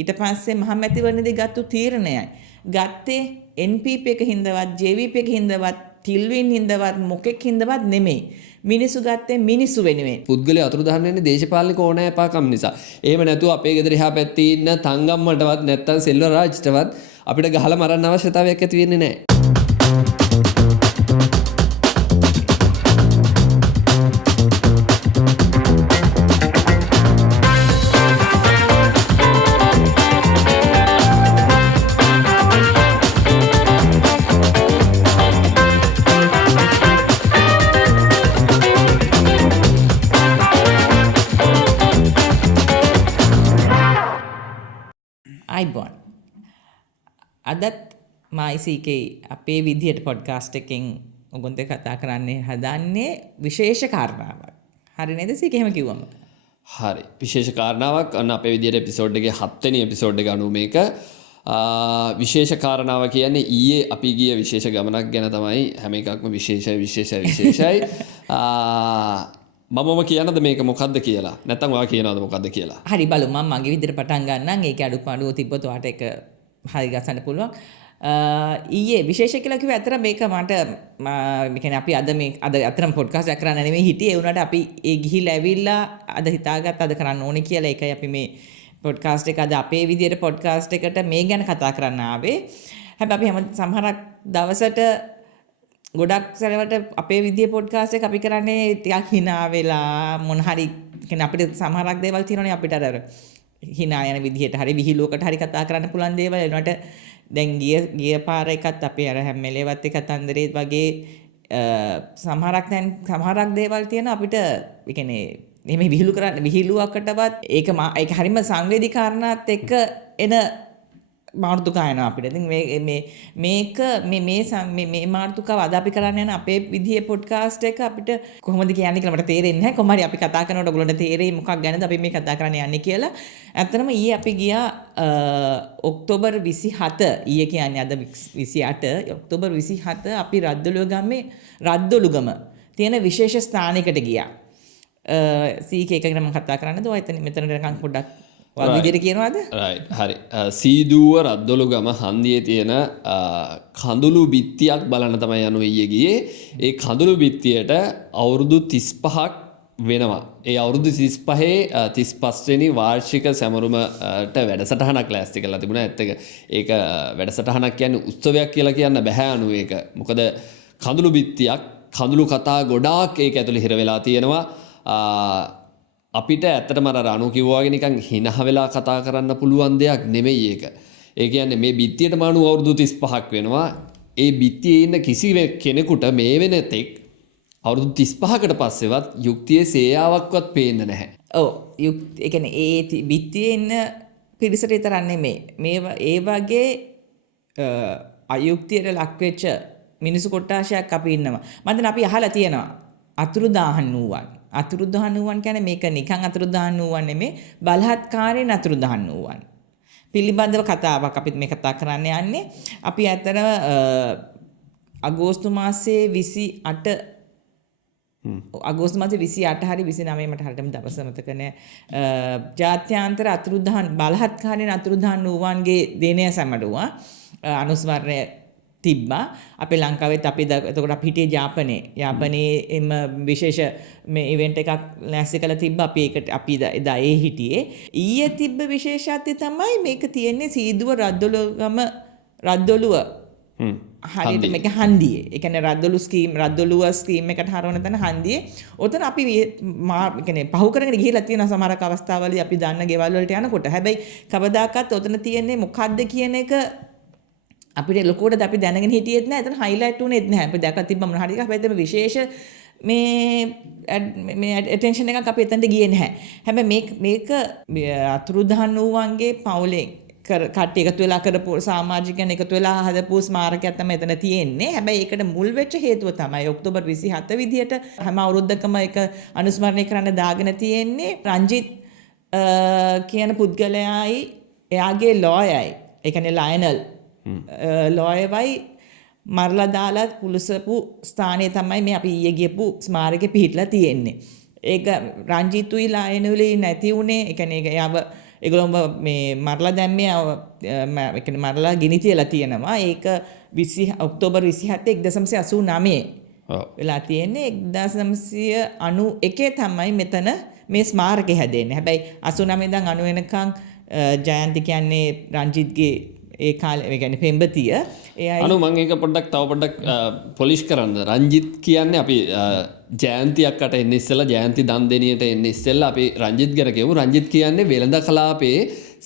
ඊට පස්සේ මහමැතිවරණයේදී ගත්තු තීරණයයි. ගත්තේ NPP එක හින්දාවත් JVP එක හින්දාවත් තිල්වින් හින්දාවත් මොකෙක් හින්දාවත් නෙමෙයි. මිනිසු ගත්තේ මිනිසු වෙනුවෙන්. පුද්ගලයා අතුරුදහන් වෙන්නේ දේශපාලනික ඕනෑපාකම් නිසා. එහෙම නැතුව අපේ ගෙදර එහා පැත්තේ ඉන්න තංගම්මටවත් නැත්තම් සෙල්ව රාජ්ටවත් අපිට ගහලා මරන්න අවශ්‍යතාවයක් ඇති වෙන්නේ නැහැ. අයිබෝන් අදත් මයිසිකේ අපේ විදිහට පොඩ්කාස්ට් එකෙන් ඔගොන්ට කතා කරන්නේ හදන්නේ විශේෂ කාරණාවක්. හරි නේද සීක එහෙම කිව්වම? හරි. විශේෂ කාරණාවක් අන්න අපේ විදිහට එපිසෝඩ් එකේ 7 වෙනි එපිසෝඩ් එක අනුව මේක විශේෂ කාරණාව කියන්නේ ඊයේ අපි ගිය විශේෂ ගමනක් ගැන තමයි. හැම එකක්ම විශේෂයි. මමම කියනද මේක මොකද්ද කියලා? නැත්නම් ඔයා කියනවද මොකද්ද කියලා? හරි බලමු මම මගේ විදිහට පටන් ගන්නම්. ඒකේ අඩුපාඩු තිබ්බොත් ඔයාට ඒක හරි ගසන්න පුළුවන්. ඊයේ විශේෂ කියලා කිව්වේ අතර මේක මට මේ කියන්නේ අපි අද අතරම පොඩ්කාස්ට් එකක් කරන්න නෙමෙයි හිටියේ. ඒ වුණාට අපි ඒ ගිහිල්ලා ඇවිල්ලා අද හිතාගත්ත අද කරන්න ඕනේ කියලා. ඒකයි අපි මේ පොඩ්කාස්ට් එක අද අපේ විදිහට පොඩ්කාස්ට් එකට මේ ගැන කතා කරන්න ආවේ. හැබැයි අපි සමහරක් දවසට ගොඩක් සැරවට අපේ විදිහේ පොඩ්කාස්ට් එක අපි කරන්නේ ටිකක් hina වෙලා මොන හරි කියන්නේ අපිට සමහරක් දේවල් තියෙනවනේ අපිට අර hina යන විදිහට හරි විහිළුවකට හරි කතා කරන්න පුළුවන් දේවල් එනකොට දැන් ගිය පාර එකත් අපේ අර හැම්මෙලේවත් එක තන්දරේ වගේ සමහරක් දේවල් තියෙන අපිට ඒ කියන්නේ එහෙම විහිළුවකටවත් ඒක හරිම සංවේදී කාරණාත් එක්ක එන මාර්තුකායන අපිට. ඉතින් මේ මාර්තුකාව අද අපි කරන්න යන අපේ විදිහේ පොඩ්කාස්ට් එක අපිට කොහොමද කියන්නේ කියලා මට තේරෙන්නේ නැහැ. කොහොම හරි අපි කතා කරනකොට ඔයගොල්ලන්ට තේරෙයි මොකක් ගැනද අපි මේ කතා කරන්න යන්නේ කියලා. ඇත්තටම ඊයේ අපි ගියා ඔක්තෝබර් 27 ඊයේ කියන්නේ අද 28 ඔක්තෝබර් 27 අපි රද්දොළුගම තියෙන විශේෂ ස්ථානයකට ගියා. සීක එක ගැන මම කතා කරන්නද? ඔය මෙතන නිකන් පොඩ්ඩක් විදිහට කියනවාද? හරි. සීදුව රද්දොළුගම හන්දියේ තියෙන කඳුළු බිත්තියක් බලන්න තමයි යනු ඊයේ ගියේ. ඒ කඳුළු බිත්තියට අවුරුදු 35ක් වෙනවා. ඒ අවුරුදු 35 35 වෙනි වාර්ෂික සැමරුමට වැඩසටහනක් ලෑස්ති කරලා තිබුණා. ඇත්තක ඒක වැඩසටහනක් කියන්නේ උත්සවයක් කියලා කියන්න බෑ අනු ඒක. මොකද කඳුළු බිත්තියක් කඳුළු කතා ගොඩාක් ඒක ඇතුලේ හිර වෙලා තියෙනවා. අපිට ඇත්තටම අර අනු කිව්වාගේ නිකන් හිනහ වෙලා කතා කරන්න පුළුවන් දෙයක් නෙමෙයි ඒක. ඒ කියන්නේ මේ බිත්තියටම අනු අවුරුදු 35ක් වෙනවා. ඒ බිත්තියේ ඉන්න කිසි කෙනෙකුට මේ වෙනතෙක් අවුරුදු 35කට පස්සෙවත් යුක්තියේ සේයාවක්වත් පේන්න නැහැ. ඔව් ඒ කියන්නේ ඒ බිත්තියේ ඉන්න පිරිසට විතරක් නෙමෙයි. ඒ වගේ අයුක්තියට ලක් වෙච්ච මිනිසු කොට්ටාශයක් අපි ඉන්නවා. මම අපි අහලා තියෙනවා අතුරුදහන් වූවන් කියන්නේ මේක නිකන් අතුරුදහන් වූවන් නෙමෙයි බලහත්කාරයෙන් අතුරුදහන් වූවන් පිළිබඳව කතාවක් අපිත් මේ කතා කරන්න යන්නේ. අපි ඇත්තට අගෝස්තු මාසයේ 28 හරි 29 මට හරියටම දවස මතක නැහැ. ජාත්‍යන්තර අතුරුදහන් බලහත්කාරයෙන් අතුරුදහන් වූවන්ගේ දිනය සැමරුවා. අනුස්මරණය තිබ්බා. අපේ ලංකාවෙත් අපි එතකොට අපි හිටියේ යාපනයේ එම විශේෂ මේ ඉවෙන්ට් එකක් ලෑස්ති කරලා තිබ්බා. අපි එදා හිටියේ. ඊයේ තිබ්බ විශේෂත්වය තමයි මේක තියෙන්නේ සීදුව රද්දොළුව. හරියට මේක හන්දියේ. ඒ කියන්නේ රද්දොළුව ස්කීම් එකට හරවන තැන හන්දියේ. ඔතන අපි කියන්නේ පහු කරගෙන ගිහිලා තියෙන සමහරක අවස්ථාවලදී අපි දන්න ගෙවල් වලට යනකොට. හැබැයි කවදාකවත් ඔතන තියෙන්නේ මොකද්ද කියන එක අපිට ලොකුවට අපි දැනගෙන හිටියෙත් නැහැ. එතන හයිලයිට් වුණෙත් නැහැ. අපි දැකලා තිබ්බ මොන හරි එකක්. හැබැයි විශේෂ මේ ඇටෙන්ෂන් එකක් අපි එතනට ගියේ නැහැ. හැබැයි මේක අතුරුදහන් වූවන්ගේ පවුලේ කට්ටිය එකතු වෙලා කරපු සමාජිකයන් එකතු වෙලා හදපු ස්මාරකයක් තමයි එතන තියෙන්නේ. හැබැයි ඒකට මුල් වෙච්ච හේතුව තමයි ඔක්තෝබර් 27 විදිහට හැම අවුරුද්දකම ඒක අනුස්මරණය කරන්න දාගෙන තියෙන්නේ. රංජිත් කියන පුද්ගලයායි එයාගේ ලෝයයි. ඒ කියන්නේ ලයනල් ලෝයවයි මරලා දාලා පුලුසපු ස්ථානයේ තමයි මේ අපි ඊයේ ගියපු ස්මාරකේ පිහිටලා තියෙන්නේ. ඒක රංජිතුයි ලයනලුයි නැති උනේ. ඒ කියන්නේ එයාව ඒගොල්ලෝ මේ මරලා දැම්මේ ඒ කියන්නේ මරලා ගිනි තියලා තියෙනවා. ඒක 20 ඔක්තෝබර් 27 1989 වෙලා තියෙන්නේ. 1991 තමයි මෙතන මේ ස්මාරකය හැදෙන්නේ. හැබැයි 89 ඉඳන් 90 වෙනකන් ජයන්ති කියන්නේ රංජිත්ගේ ඒ කාලේ ඒ කියන්නේ පෙම්බතිය. අනු මම ඒක පොඩ්ඩක් තව පොඩ්ඩක් පොලිෂ් කරන්න. රංජිත් කියන්නේ අපි ජයන්තියක්කට එන්නේ ඉස්සෙල්ලා ජයන්ති දන් දෙනියට එන්නේ ඉස්සෙල්ලා අපි රංජිත් ගැන කියමු. රංජිත් කියන්නේ වෙළඳ කලාපයේ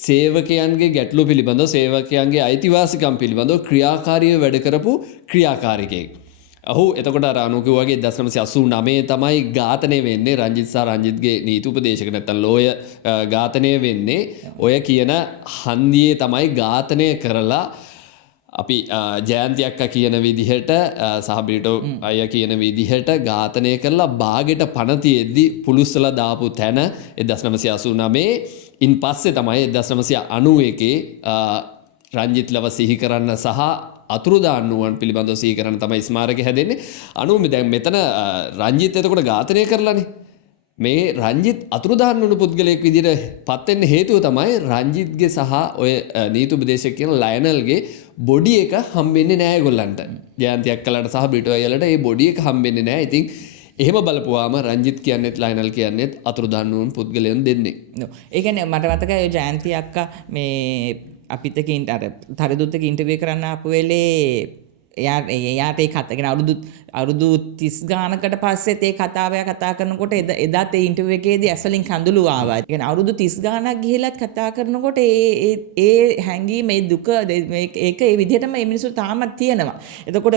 සේවකයන්ගේ ගැටලු පිළිබඳව සේවකයන්ගේ අයිතිවාසිකම් පිළිබඳව ක්‍රියාකාරීව වැඩ කරපු ක්‍රියාකාරිකයෙක්. ඔහු එතකොට අර අනුක වගේ 1989 තමයි ඝාතනය වෙන්නේ. රංජිත් සහ රංජිත්ගේ නීති උපදේශක නැත්තම් ලෝය ඝාතනය වෙන්නේ. ඔය කියන හන්දියේ තමයි ඝාතනය කරලා අපි ජයන්ති අක්කා කියන විදිහට සහ බ්‍රිටෝ අයියා කියන විදිහට ඝාතනය කරලා බාගෙට පණ තියෙද්දි පුලුස්සලා දාපු තැන 1989 ඉන් පස්සේ තමයි 1991 රංජිත් ලව සිහි කරන්න සහ අතුරුදාන් නුවන් පිළිබඳව සිහි කරන්න තමයි ස්මාරකය හැදෙන්නේ. දැන් මෙතන රංජිත් එතකොට ඝාතනය කරලානේ. මේ රංජිත් අතුරුදාන් වුණු පුද්ගලයෙක් විදිහට පත් වෙන්න හේතුව තමයි රංජිත්ගේ සහ ඔය නීති උපදේශක කියන ලයනල්ගේ බොඩි එක හම්බෙන්නේ නැහැ ඒගොල්ලන්ට. ජයන්ති අක්කලාට සහ බ්‍රිටෝ අයියාලට ඒ බොඩි එක හම්බෙන්නේ නැහැ. ඉතින් එහෙම බලපුවාම රංජිත් කියන්නේත් ලයනල් කියන්නේත් අතුරුදාන් වුණු පුද්ගලයන් දෙන්නේ. ඒ කියන්නේ මට මතකයි ඔය ජයන්ති අක්කා මේ අපිත් එක්ක අර තරිදුත් එක්ක ඉන්ටර්වියු කරන්න ආපු වෙලේ එයාට ඒ කතාගෙන අවුරුදු 30 ගානකට පස්සෙත් ඒ කතාව කතා කරනකොට එදාත් ඒ ඉන්ටර්වියු එකේදී ඇස්වලින් කඳුළු ආවා. ඒ කියන්නේ අවුරුදු 30 ගානක් ගිහිලත් කතා කරනකොට ඒ හැංගීම ඒ දුක ඒක ඒ විදිහටම මේ මිනිස්සු තාමත් තියෙනවා. එතකොට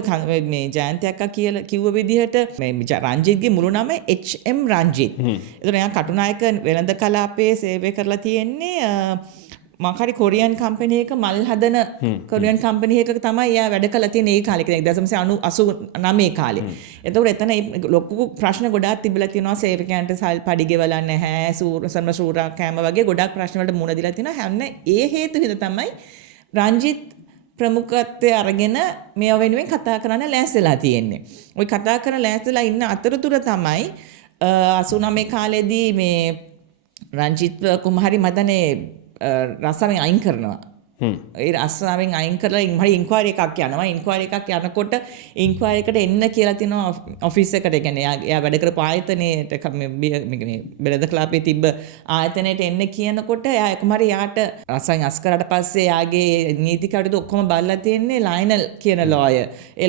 මේ ජයන්ති අක්කා කියලා කිව්ව විදිහට මේ රංජිත්ගේ මුළු නම HM රංජිත්. එතකොට එයා කටුනායක වෙළඳ කලාපයේ සේවය කරලා තියෙන්නේ මකරි කොරියන් කම්පැනි එක මල් හදන කොරියන් කම්පැනි එකක තමයි එයා වැඩ කළා තියෙන ඒ කාලේ. 1989 කාලේ. එතකොට එතන ලොකු ප්‍රශ්න ගොඩාක් තිබිලා තියෙනවා. සේවකයන්ට සල් පඩි ගෙවලා නැහැ. සූරා කෑම වගේ ගොඩාක් ප්‍රශ්න වලට මුහුණ දීලා තියෙනවා. හැන්න ඒ හේතු හින්දා තමයි රංජිත් ප්‍රමුඛත්වය අරගෙන මේව වෙනුවෙන් කතා කරන්න ලෑස්තිලා තියෙන්නේ. ওই කතා කරන ලෑස්තිලා ඉන්න අතරතුර තමයි 89 කාලේදී මේ රංජිත් කුමාරි මදනේ රස්සාවෙන් අයින් කරනවා. ඒ රස්සාවෙන් අයින් කරලා හරි ඉන්ක්වයරි එකක් යනවා. ඉන්ක්වයරි එකක් යනකොට ඉන්ක්වයරි එකට එන්න කියලා තිනවා ඔෆිස් එකට. ඒ කියන්නේ එයා වැඩ කරපු ආයතනයේට මේ බෙලද ක්ලාපේ තිබ්බ ආයතනයට එන්න කියනකොට එයා කොහමරි යාට රස්සාවෙන් අස් කරාට පස්සේ යාගේ නීති කටයුතු ඔක්කොම බලලා තියෙන්නේ ලයනල් කියන ලෝයර්. ඒ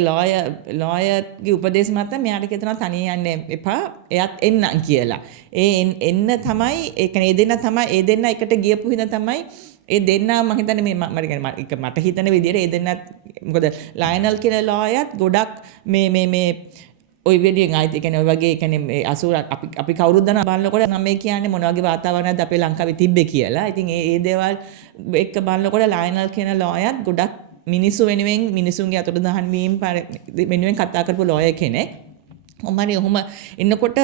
ලෝයර්ගේ උපදේශ මත මෙයාට කියනවා තනිය යන්න එපා. එයාත් එන්නම් කියලා. එන්න තමයි ඒ කියන්නේ ඒ දෙන්න එකට ගියපු හින්දා තමයි ඒ දෙන්න මම හිතන්නේ මට හිතන විදිහට ඒ දෙන්නත් මොකද ලයනල් කියන ලෝයත් ගොඩක් මේ ඔය විදිහෙන් ආයිත් ඒ කියන්නේ ඔය වගේ ඒ කියන්නේ මේ 80 අපි කවුරුත් දන්න බලනකොට නම් මේ කියන්නේ මොන වගේ වාතාවරණයක්ද අපේ ලංකාවේ තිබ්බේ කියලා. ඉතින් ඒ දේවල් එක්ක බලනකොට ලයනල් කියන ලෝයත් ගොඩක් මිනිස්සු වෙනුවෙන් මිනිසුන්ගේ අතුරුදහන් වීම වෙනුවෙන් කතා කරපු ලෝයර් කෙනෙක්. ඔහොම ඉන්නකොට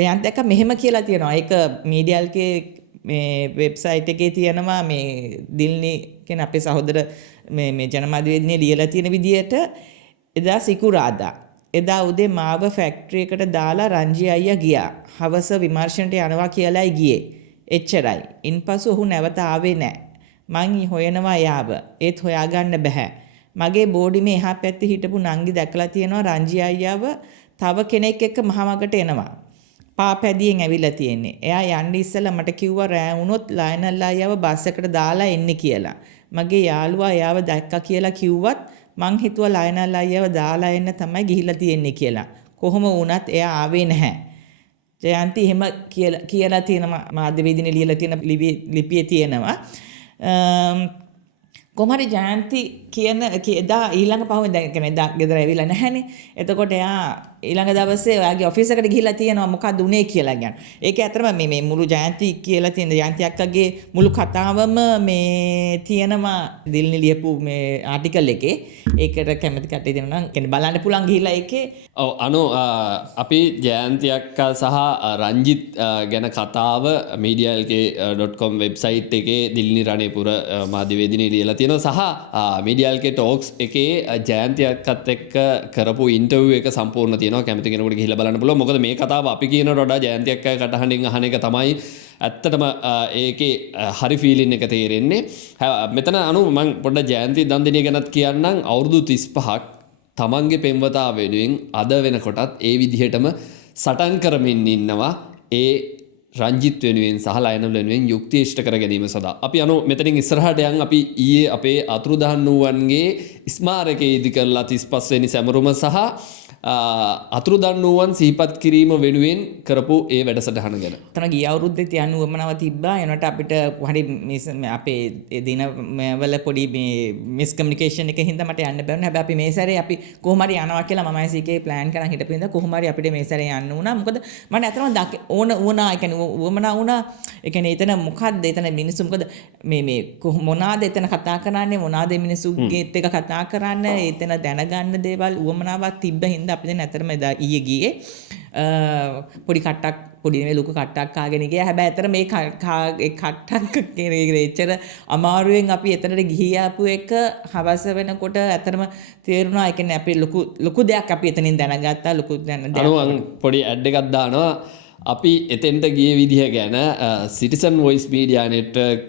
එයන් දැක්ක මෙහෙම කියලා තියෙනවා. ඒක මීඩියල්ගේ මේ වෙබ්සයිට් එකේ තියෙනවා මේ දිල්නි කියන අපේ සහෝදර මේ ජනමාධ්‍යවේදිනේ ලියලා තියෙන විදිහට එදා සිකුරාදා එදා උදේ මාව ෆැක්ටරි එකට දාලා රංජි අයියා ගියා. හවස විමර්ශනට යනවා කියලායි ගියේ. එච්චරයි. ඉන්පසු ඔහු නැවත ආවේ නැහැ. මං හොයනවා යාව. ඒත් හොයාගන්න බෑ. මගේ බෝඩිමේ එහා පැත්තේ හිටපු නංගි දැකලා තියෙනවා රංජි අයියාව තව කෙනෙක් එක්ක මහමගට එනවා. පාපැදියෙන් ඇවිල්ලා තියෙන්නේ. එයා යන්න ඉස්සෙල්ලා මට කිව්වා රෑ වුණොත් ලයනල් අයියාව බස් එකට දාලා එන්න කියලා. මගේ යාළුවා එයාව දැක්කා කියලා කිව්වත් මං හිතුවා ලයනල් අයියාව දාලා එන්න තමයි ගිහිල්ලා තියෙන්නේ කියලා. කොහොම වුණත් එයා ආවේ නැහැ. ජයන්ති එහෙම කියලා තියෙනවා මාධ්‍යවේදිනේ ලියලා තියෙන ලිපියේ තියෙනවා. කොහමරි ජයන්ති කියන එදා ඊළඟ පහුවෙන් දැන් කියන්නේ එදා ගෙදර ඇවිල්ලා නැහැනේ. එතකොට එයා ඊළඟ දවසේ ඔයාගේ ඔෆිස් එකට ගිහිල්ලා තියෙනවා මොකක්ද උනේ කියලා ගැන. ඒක ඇත්තටම මේ මුළු ජයන්ති කියලා තියෙන ජයන්ති අක්කගේ මුළු කතාවම මේ තියෙනවා දිල්නි ලියපු මේ ආටිකල් එකේ. ඒකට කැමති කට්ටිය දෙනවා නම් කියන්නේ බලන්න පුළුවන් ගිහිල්ලා ඒකේ. ඔව් අපි ජයන්ති අක්කා සහ රංජිත් ගැන කතාව medialk.com වෙබ්සයිට් එකේ දිල්නි රණේපුර මාධ්‍යවේදිනේ ලියලා තියෙනවා සහ medialk talks එකේ ජයන්ති අක්කත් එක්ක කරපු ඉන්ටර්විව් එක සම්පූර්ණ තියෙනවා. කැමති කෙනෙකුට ගිහිල්ලා බලන්න පුළුවන්. මොකද මේ කතාව අපි කියනට වඩා ජයන්ති අක්කා කටහඬින් අහන එක තමයි ඇත්තටම ඒකේ හරි ෆීලින් එක තේරෙන්නේ. මෙතන මං පොඩ්ඩක් ජයන්ති දන්දිනිය ගැනත් කියන්නම්. අවුරුදු 35ක් තමන්ගේ පෙම්වතා වෙනුවෙන් අද වෙනකොටත් ඒ විදිහටම සටන් කරමින් ඉන්නවා. ඒ රංජිත් වෙනුවෙන් සහ ලයනල් වෙනුවෙන් යුක්තිය ඉෂ්ට කර ගැනීම සඳහා. අපි මෙතනින් ඉස්සරහට යන් අපි ඊයේ අපේ අතුරුදහන් වූවන්ගේ ස්මාරකයේ ඉදි කරලා 35 වෙනි සැමරුම සහ අතුරුදන් වූවන් සිහිපත් කිරීම වෙනුවෙන් කරපු ඒ වැඩසටහන ගැන. තන ගිය අවුරුද්දේ තියන්න උවමනාව තිබ්බා. එනකොට අපිට හරි අපේ දින වල පොඩි මේ මිස් කමියුනිකේෂන් එකකින් හින්දා මට යන්න බැරුණා. හැබැයි අපි මේ සැරේ අපි කොහොම හරි යනවා කියලා මම ICK ප්ලෑන් කරන් හිටපු ඉඳලා කොහොම හරි අපිට මේ සැරේ යන්න වුණා. මොකද මම ඇත්තටම වුණා. ඒ කියන්නේ උවමනා වුණා. ඒ කියන්නේ එතන මොකද්ද එතන මිනිස්සු මොකද මේ මොනවාද එතන කතා කරන්නේ මොනවාද මිනිස්සුගේත් එක කතා කරන්නේ එතන දැනගන්න දේවල් උවමනාවක් තිබ්බ හින්දා අපි දැන් ඇත්තටම ඊයේ ගියේ පොඩි කට්ටක් පොඩි නෙවෙයි ලොකු කට්ටක් කාගෙන ගියා. හැබැයි ඇත්තට මේ කට්ටක් කියන්නේ එච්චර අමාරුවෙන් අපි එතනට ගිහින් ආපු එක හවස වෙනකොට ඇත්තටම තේරුණා. ඒ කියන්නේ අපි ලොකු දෙයක් අපි එතනින් දැනගත්තා. ලොකු පොඩි ඇඩ් එකක් දානවා. අපි එතෙන්ට ගිය විදිහ ගැන citizen voice media network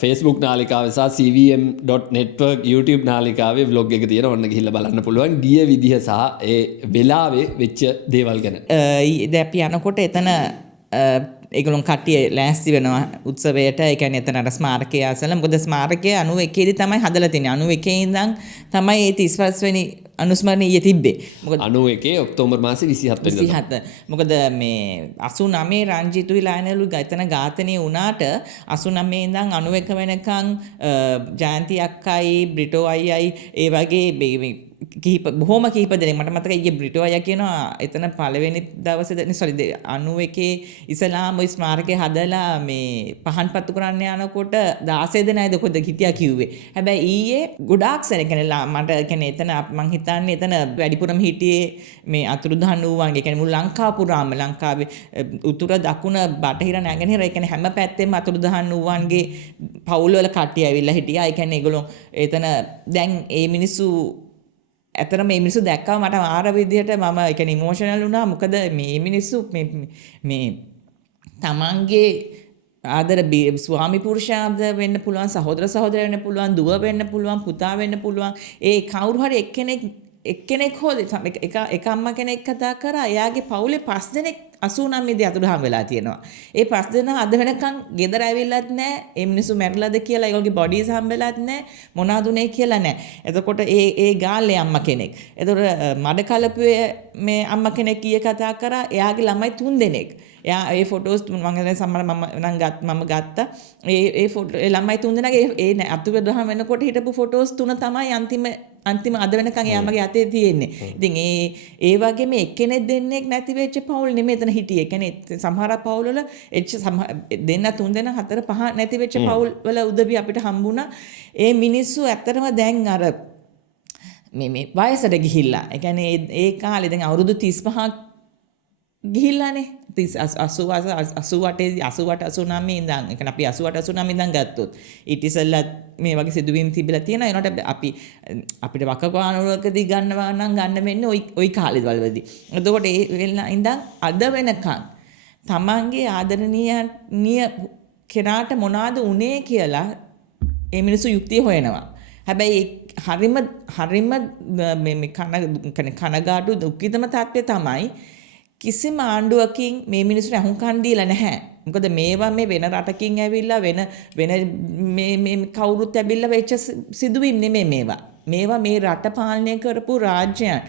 Facebook නාලිකාව සහ cvm.network YouTube නාලිකාවේ vlog එක තියෙන ඔන්න ගිහිල්ලා බලන්න පුළුවන් ගිය විදිහ සහ ඒ වෙලාවේ වෙච්ච දේවල් ගැන. දැන් අපි යනකොට එතන ඒගොල්ලෝ කට්ටිය ලෑස්ති වෙනවා උත්සවයට. ඒ කියන්නේ එතන අර ස්මාරකය අසල මොකද ස්මාරකය 91 දී තමයි හදලා තියෙන්නේ. 91 ඉඳන් තමයි ඒ 35 වෙනි අනුස්මරණීය තිබ්බේ. මොකද 91 ඔක්තෝබර් මාසේ 27 වෙනිදා. මොකද මේ 89 රංජිතුයි ලයනලුයි එතන ඝාතනය වුණාට 89 ඉඳන් 91 වෙනකන් ජයන්ති අක්කයි බ්‍රිටෝ අයියයි ඒ වගේ බොහොම කීප දෙනෙක් මට මතකයි ඊයේ බ්‍රිටෝ අයියා කියනවා එතන පළවෙනි දවසේ 91 ඉස්ලාම් ස්මාරකය හදලා මේ පහන් පත්තු කරන්න යනකොට 16 දෙනායිද කොහෙද හිටියා කිව්වේ. හැබැයි ඊයේ ගොඩාක් සැර කියන්නේ මට කියන්නේ එතන මං හිතන්නේ එතන වැඩිපුරම හිටියේ මේ අතුරුදහන් වූවන්ගේ කියන්නේ මුළු ලංකාව පුරාම ලංකාවේ උතුර දකුණ බටහිර නැගෙනහිර ඒ කියන්නේ හැම පැත්තෙම අතුරුදහන් වූවන්ගේ පවුල් වල කට්ටිය ඇවිල්ලා හිටියා. ඒ කියන්නේ ඒගොල්ලෝ එතන දැන් ඒ මිනිස්සු ඇතර මේ මිනිස්සු දැක්කම මට ආර විදියට මම ඒ කියන්නේ ඉමෝෂනල් වුණා. මොකද මේ මිනිස්සු මේ තමන්ගේ ආදර ස්වාමි පුරුෂයාද වෙන්න පුළුවන්, සහෝදර සහෝදරය වෙන්න පුළුවන්, දුව වෙන්න පුළුවන්, පුතා වෙන්න පුළුවන්. ඒ කවුරු හරි එක්කෙනෙක් හෝ එක අම්මා කෙනෙක් කතා කරා එයාගේ පවුලේ 5 දෙනෙක් 89 දී අතුරුදහන් වෙලා තියෙනවා. ඒ 5 දෙනා අද වෙනකන් ගෙදර ඇවිල්ලත් නැහැ. ඒ මිනිස්සු මැරිලාද කියලා ඒගොල්ලෝගේ බොඩිස් හම්බෙලාත් නැහැ. මොනවද උනේ කියලා නැහැ. එතකොට ඒ ගාල්ලේ අම්මා කෙනෙක්. එතකොට මඩ කලපුවේ මේ අම්මා කෙනෙක් ඊයේ කතා කරා එයාගේ ළමයි 3 දෙනෙක්. එයා ඒ ෆොටෝස් මම ගත්තා. ඒ ෆොටෝ ඒ ළමයි 3 දෙනාගේ ඒ අතුරුදහන් වෙනකොට හිටපු ෆොටෝස් 3 තමයි අන්තිම අද වෙනකන් එයාමගේ අතේ තියෙන්නේ. ඉතින් ඒ වගේ මේ එක්කෙනෙක් දෙන්නෙක් නැති වෙච්ච පවුල් නෙමෙයි එතන හිටියේ. ඒ කියන්නේ සමහර පවුල් වල දෙන්න තුන් දෙනා හතර පහ නැති වෙච්ච පවුල් වල උදවි අපිට හම්බුණා. ඒ මිනිස්සු ඇත්තටම දැන් අර මේ වයසට ගිහිල්ලා. ඒ කියන්නේ ඒ කාලේ දැන් අවුරුදු 35ක් ගිහිල්ලානේ. 88 89 ඉඳන් ඒ කියන්නේ අපි 88 89 ඉඳන් ගත්තොත් ඊට ඉස්සෙල්ලා මේ වගේ සිදුවීම් තිබිලා තියෙනවා. ඒනට අපිට වකවානුවකදී ගන්නවා නම් ගන්න වෙන්නේ ওই කාලෙවලදී. එතකොට ඒ වෙලාව ඉඳන් අද වෙනකන් තමන්ගේ ආදරණීය කෙනාට මොනවාද උනේ කියලා ඒ මිනිස්සු යුක්තිය හොයනවා. හැබැයි හරිම මේ කනගාටු දුක්ඛිතම තත්ත්වය තමයි කිසිම ආණ්ඩුවකින් මේ මිනිස්සුන්ට අහුම්කම් දීලා නැහැ. මොකද මේවා මේ වෙන රටකින් ඇවිල්ලා වෙන මේ කවුරුත් ඇවිල්ලා වෙච්ච සිදුවීම් නෙමෙයි මේවා. මේවා මේ රට පාලනය කරපු රාජ්‍යයන්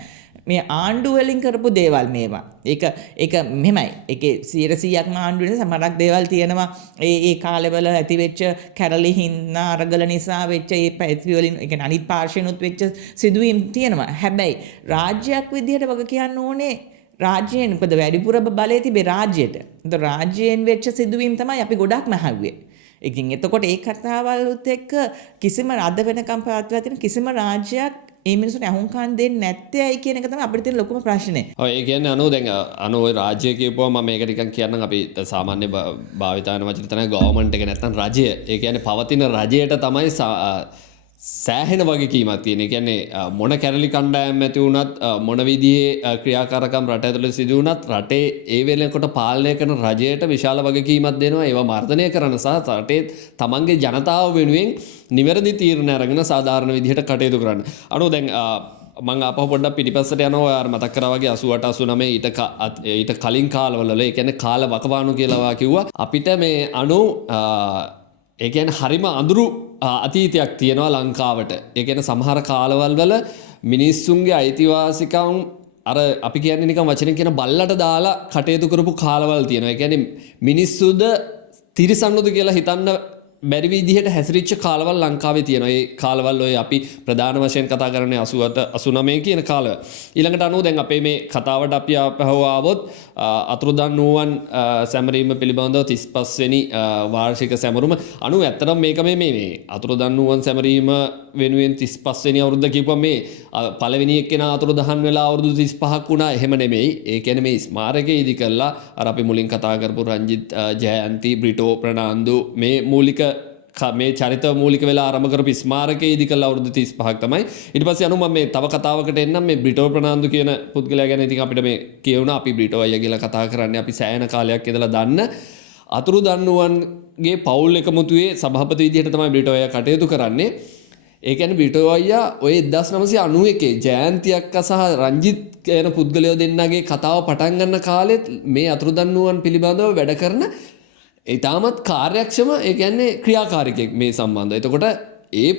මේ ආණ්ඩු වලින් කරපු දේවල් මේවා. ඒක මෙහෙමයි. ඒකේ 100%ක්ම ආණ්ඩු වෙන සමහරක් දේවල් තියෙනවා. ඒ කාලෙවල ඇති වෙච්ච කැරලි හින්දා අරගල නිසා වෙච්ච ඒ පැති වලින් ඒ කියන්නේ අනිත් පාර්ශ්වෙනුත් වෙච්ච සිදුවීම් තියෙනවා. හැබැයි රාජ්‍යයක් විදිහට වග කියන්න ඕනේ රාජ්‍යයෙන් මොකද වැඩිපුර බලය තිබේ රාජ්‍යයට. ඒතකොට රාජ්‍යයෙන් වෙච්ච සිදුවීම් තමයි අපි ගොඩක් මහව්වේ. ඉතින් එතකොට ඒ කතාවලුත් එක්ක කිසිම අද වෙනකම් පවත්වලා තියෙන කිසිම රාජ්‍යයක් ඒ මිනිස්සුන්ට අහුම්කම් දෙන්නේ නැත්තේ ඇයි කියන එක තමයි අපිට තියෙන ලොකුම ප්‍රශ්නේ. ඔය ඒ කියන්නේ දැන් ඔය රාජ්‍ය කියපුවා මම මේක ටිකක් කියන්නම් අපි සාමාන්‍ය භාවිත වෙන වචන තමයි ගවර්න්මන්ට් එක නැත්නම් රජය. ඒ කියන්නේ පවතින රජයට තමයි සෑහෙන වගකීමක් තියෙන. ඒ කියන්නේ මොන කැරලි කණ්ඩායම් ඇති වුණත් මොන විදිහේ ක්‍රියාකාරකම් රට ඇතුළේ සිදු වුණත් රටේ ඒ වෙලෙකට පාලනය කරන රජයට විශාල වගකීමක් දෙනවා. ඒවා මර්ධනය කරන සහ රටේ තමන්ගේ ජනතාව වෙනුවෙන් නිවැරදි තීරණ අරගෙන සාධාරණ විදිහට කටයුතු කරන්න. අනෝ දැන් මං ආපහු පොඩ්ඩක් පිටිපස්සට යනවා. අර මතක් කරා වගේ 88 89 ඊට කලින් කාලවල ඒ කියන්නේ කාල වකවානු කියලා කිව්වා. අපිට මේ ඒ කියන්නේ හරිම අඳුරු අතීතයක් තියෙනවා ලංකාවට. ඒ කියන්නේ සමහර කාලවල වල මිනිස්සුන්ගේ අයිතිවාසිකම් අර අපි කියන්නේ නිකන් වචනෙන් කියන බල්ලට දාලා කටයුතු කරපු කාලවල තියෙනවා. ඒ කියන්නේ මිනිස්සුද තිරිසන්නුද කියලා හිතන්න බැරි විදිහට හැසිරිච්ච කාලවල ලංකාවේ තියෙනවා. ඒ කාලවල ඔය අපි ප්‍රධාන වශයෙන් කතා කරන්නේ 88 89 කියන කාලය. ඊළඟට අනුව දැන් අපේ මේ කතාවට අපි ආවොත් අතුරුදන් වූවන් සැමරීම පිළිබඳව 35 වෙනි වාර්ෂික සැමරුම අනුව ඇත්තටම මේක මේ අතුරුදන් වූවන් සැමරීම වෙනුවෙන් 35 වෙනි අවුරුද්ද කියපුවා මේ පළවෙනි එක්කෙනා අතුරුදහන් වෙලා අවුරුදු 35ක් වුණා. එහෙම නෙමෙයි. ඒ කියන්නේ මේ ස්මාරකය ඉදි කළා අර අපි මුලින් කතා කරපු රංජිත් ජයන්ති බ්‍රිටෝ ප්‍රනාන්දු මේ මූලික මේ චරිත මූලික වෙලා ආරම්භ කරපු ස්මාරකයේ ඉදි කළ අවුරුදු 35ක් තමයි. ඊට පස්සේ අනු මම මේ තව කතාවකට එන්නම්. මේ බ්‍රිටෝ ප්‍රනාන්දු කියන පුද්ගලයා ගැන ඉතින් අපිට මේ කියවුණා. අපි බ්‍රිටෝ අයියා කියලා කතා කරන්නේ අපි සෑහෙන කාලයක් ඉඳලා දන්න අතුරුදන්නුවන්ගේ පවුල් එකමුතුවේ සභාපති විදිහට තමයි බ්‍රිටෝ අයියා කටයුතු කරන්නේ. ඒ කියන්නේ බ්‍රිටෝ අයියා ඔය 1991 ජයන්ති අක්කා සහ රංජිත් කියන පුද්ගලයෝ දෙන්නගේ කතාව පටන් ගන්න කාලෙත් මේ අතුරුදන්නුවන් පිළිබඳව වැඩ කරන ඉතාමත් කාර්යක්ෂම ඒ කියන්නේ ක්‍රියාකාරිකයෙක් මේ සම්බන්ධව. එතකොට ඒ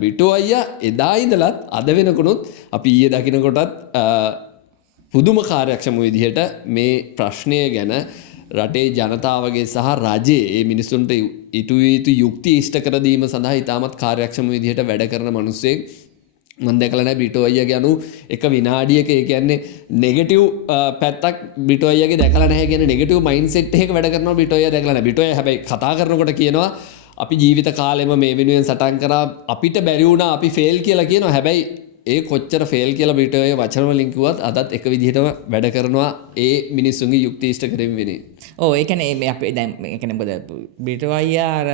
බ්‍රිටෝ අයියා එදා ඉඳලත් අද වෙනකොනුත් අපි ඊයේ දකින්නකොටත් පුදුම කාර්යක්ෂම විදිහට මේ ප්‍රශ්නය ගැන රටේ ජනතාවගේ සහ රජයේ මේ මිනිසුන්ට ඉටු යුක්ති ඉෂ්ට කර දීම සඳහා ඉතාමත් කාර්යක්ෂම විදිහට වැඩ කරන මිනිස්සෙක් මම දැකලා නැහැ. බ්‍රිටෝ අයියාගේ අනු එක විනාඩියක ඒ කියන්නේ නෙගටිව් පැත්තක් බ්‍රිටෝ අයියාගේ දැකලා නැහැ. කියන්නේ නෙගටිව් මයින්ඩ් සෙට් එකක වැඩ කරනවා බ්‍රිටෝ අයියා දැකලා නැහැ. බ්‍රිටෝ අයියා හැබැයි කතා කරනකොට කියනවා අපි ජීවිත කාලෙම මේ වෙනුවෙන් සටන් කරා අපිට බැරි වුණා අපි ෆේල් කියලා කියනවා. හැබැයි ඒ කොච්චර ෆේල් කියලා බ්‍රිටෝ අයියා වචන වලින් කිව්වත් අදත් එක විදිහටම වැඩ කරනවා ඒ මිනිස්සුන්ගේ යුක්ති ඉෂ්ට කරමින් වෙන්නේ. ඔව් ඒ කියන්නේ මේ අපේ දැන් ඒ කියන්නේ මොකද බ්‍රිටෝ අයියා අර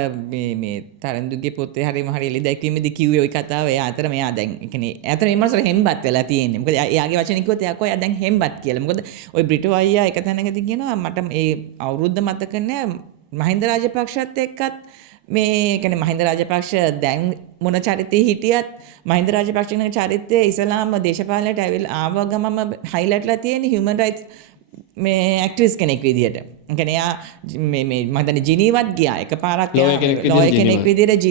මේ තරන්දුගේ පොතේ හරිම හරි එලි දැක්වීමේදී කිව්වේ ওই කතාව. එයා අතර මෙයා දැන් ඒ කියන්නේ අතර මේ මාසෙ හෙම්බත් වෙලා තියෙන්නේ. මොකද එයාගේ වචන කිව්වොත් එයා කොහේ දැන් හෙම්බත් කියලා. මොකද ওই බ්‍රිටෝ අයියා එක තැනකදී කියනවා මට මේ අවුරුද්ද මතක නැහැ මහින්ද රාජපක්ෂත් එක්කත් මේ කියන්නේ මහින්ද රාජපක්ෂ දැන් මොන චරිතේ හිටියත් මහින්ද රාජපක්ෂගේ චරිතයේ ඉස්ලාම දේශපාලනයට ආව ගමම හයිලයිට්ලා තියෙන හියුමන් රයිට්ස් මේ ඇක්ටිවිස්ට් කෙනෙක් විදියට. ඒ කියන්නේ යා මේ මම හිතන්නේ ජිනීවත් ගියා එකපාරක් ලෝයර් කෙනෙක් විදියට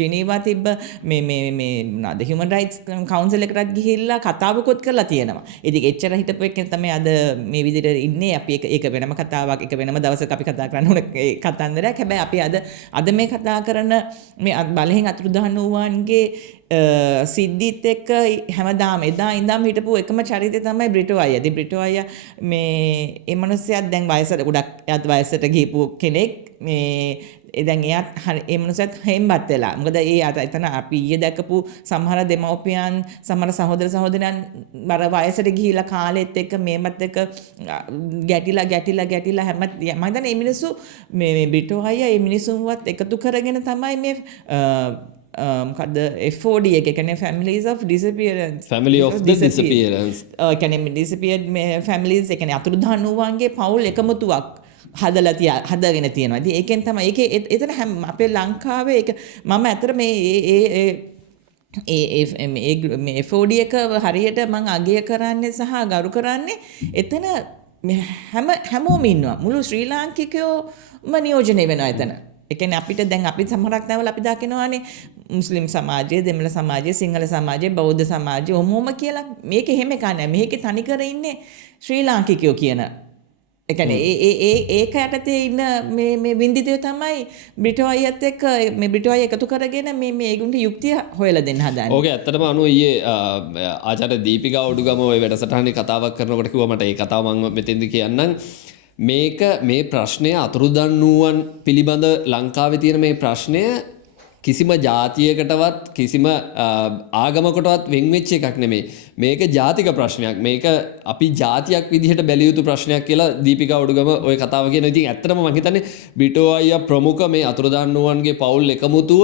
ජිනීවා තිබ්බ මේ මොනවාද හියුමන් රයිට්ස් කවුන්සිල් එකටත් ගිහිල්ලා කතාවකුත් කරලා තියෙනවා. ඉතින් එච්චර හිටපු එකෙන් තමයි අද මේ විදියට ඉන්නේ. අපි ඒක වෙනම කතාවක් ඒක වෙනම දවසක අපි කතා කරන්න ඕන කතන්දරයක්. හැබැයි අපි අද මේ කතා කරන මේ බලෙන් අතුරුදහන් වූවන්ගේ සිද්ධිත් එක්ක හැමදාම එදා ඉඳන් හිටපු එකම චරිතය තමයි බ්‍රිටෝ අයියා. ඉතින් බ්‍රිටෝ අයියා මේ ඒ මිනිස්සයාත් දැන් වයසට ගොඩක් එයාත් වයසට ගිහපු කෙනෙක්. මේ දැන් එයාත් ඒ මිනිස්සයාත් හෙම්බත් වෙලා. මොකද ඒ එතන අපි ඊයේ දැකපු සමහර දෙමව්පියන් සමහර සහෝදර සහෝදරයන් බර වයසට ගිහිලා කාලෙත් එක්ක මේවත් එක්ක ගැටිලා හැම මම හිතන්නේ මේ මිනිස්සු මේ බ්‍රිටෝ අයියා මේ මිනිස්සුන්වත් එකතු කරගෙන තමයි මේ මොකද FOD එක කියන්නේ families of disappearance family of the disappearance කියන්නේ disappeared families ඒ කියන්නේ අතුරුදහන් වූවන්ගේ පවුල් එකමුතුවක් හදගෙන තියෙනවා. ඉතින් ඒකෙන් තමයි ඒකේ එතන අපේ ලංකාවේ ඒක මම අතර මේ FOD එක හරියට මම අගය කරන්නේ සහ ගරු කරන්නේ එතන හැමෝම ඉන්නවා. මුළු ශ්‍රී ලාංකිකයෝම නියෝජනය වෙනවා එතන. ඒ කියන්නේ අපිට දැන් අපි සමහරක් නැවල අපි දකිනවානේ මුස්ලිම් සමාජය, දෙමළ සමාජය, සිංහල සමාජය, බෞද්ධ සමාජය ඔහොම කියලා. මේක එහෙම එකක් නෑ. මේකේ තනිකර ඉන්නේ ශ්‍රී ලාංකිකයෝ කියන. ඒ කියන්නේ ඒක යටතේ ඉන්න මේ වින්දිතයෝ තමයි බ්‍රිටෝ අයියත් එක්ක මේ බ්‍රිටෝ අයියා එකතු කරගෙන මේ ඒගොල්ලන්ට යුක්තිය හොයලා දෙන්න හදන්නේ. ඕකේ ඇත්තටම අනු ඊයේ ආචාර්ය දීපිකා උඩුගම ওই වැඩසටහනේ කතාවක් කරනකොට කිව්වා මට ඒ කතාව මම මෙතෙන්දි කියන්නම්. මේක මේ ප්‍රශ්නය අතුරුදන් වූවන් පිළිබඳ ලංකාවේ තියෙන මේ ප්‍රශ්නය කිසිම ජාතියකටවත් කිසිම ආගමකටවත් වෙන් වෙච්ච එකක් නෙමෙයි. මේක ජාතික ප්‍රශ්නයක්. මේක අපි ජාතියක් විදිහට බැලිය යුතු ප්‍රශ්නයක් කියලා දීපිකා උඩුගම ওই කතාව කියන. ඉතින් ඇත්තටම මම හිතන්නේ බිටෝ අයියා ප්‍රමුඛ මේ අතුරුදහන් වූවන්ගේ පවුල් එකමුතුව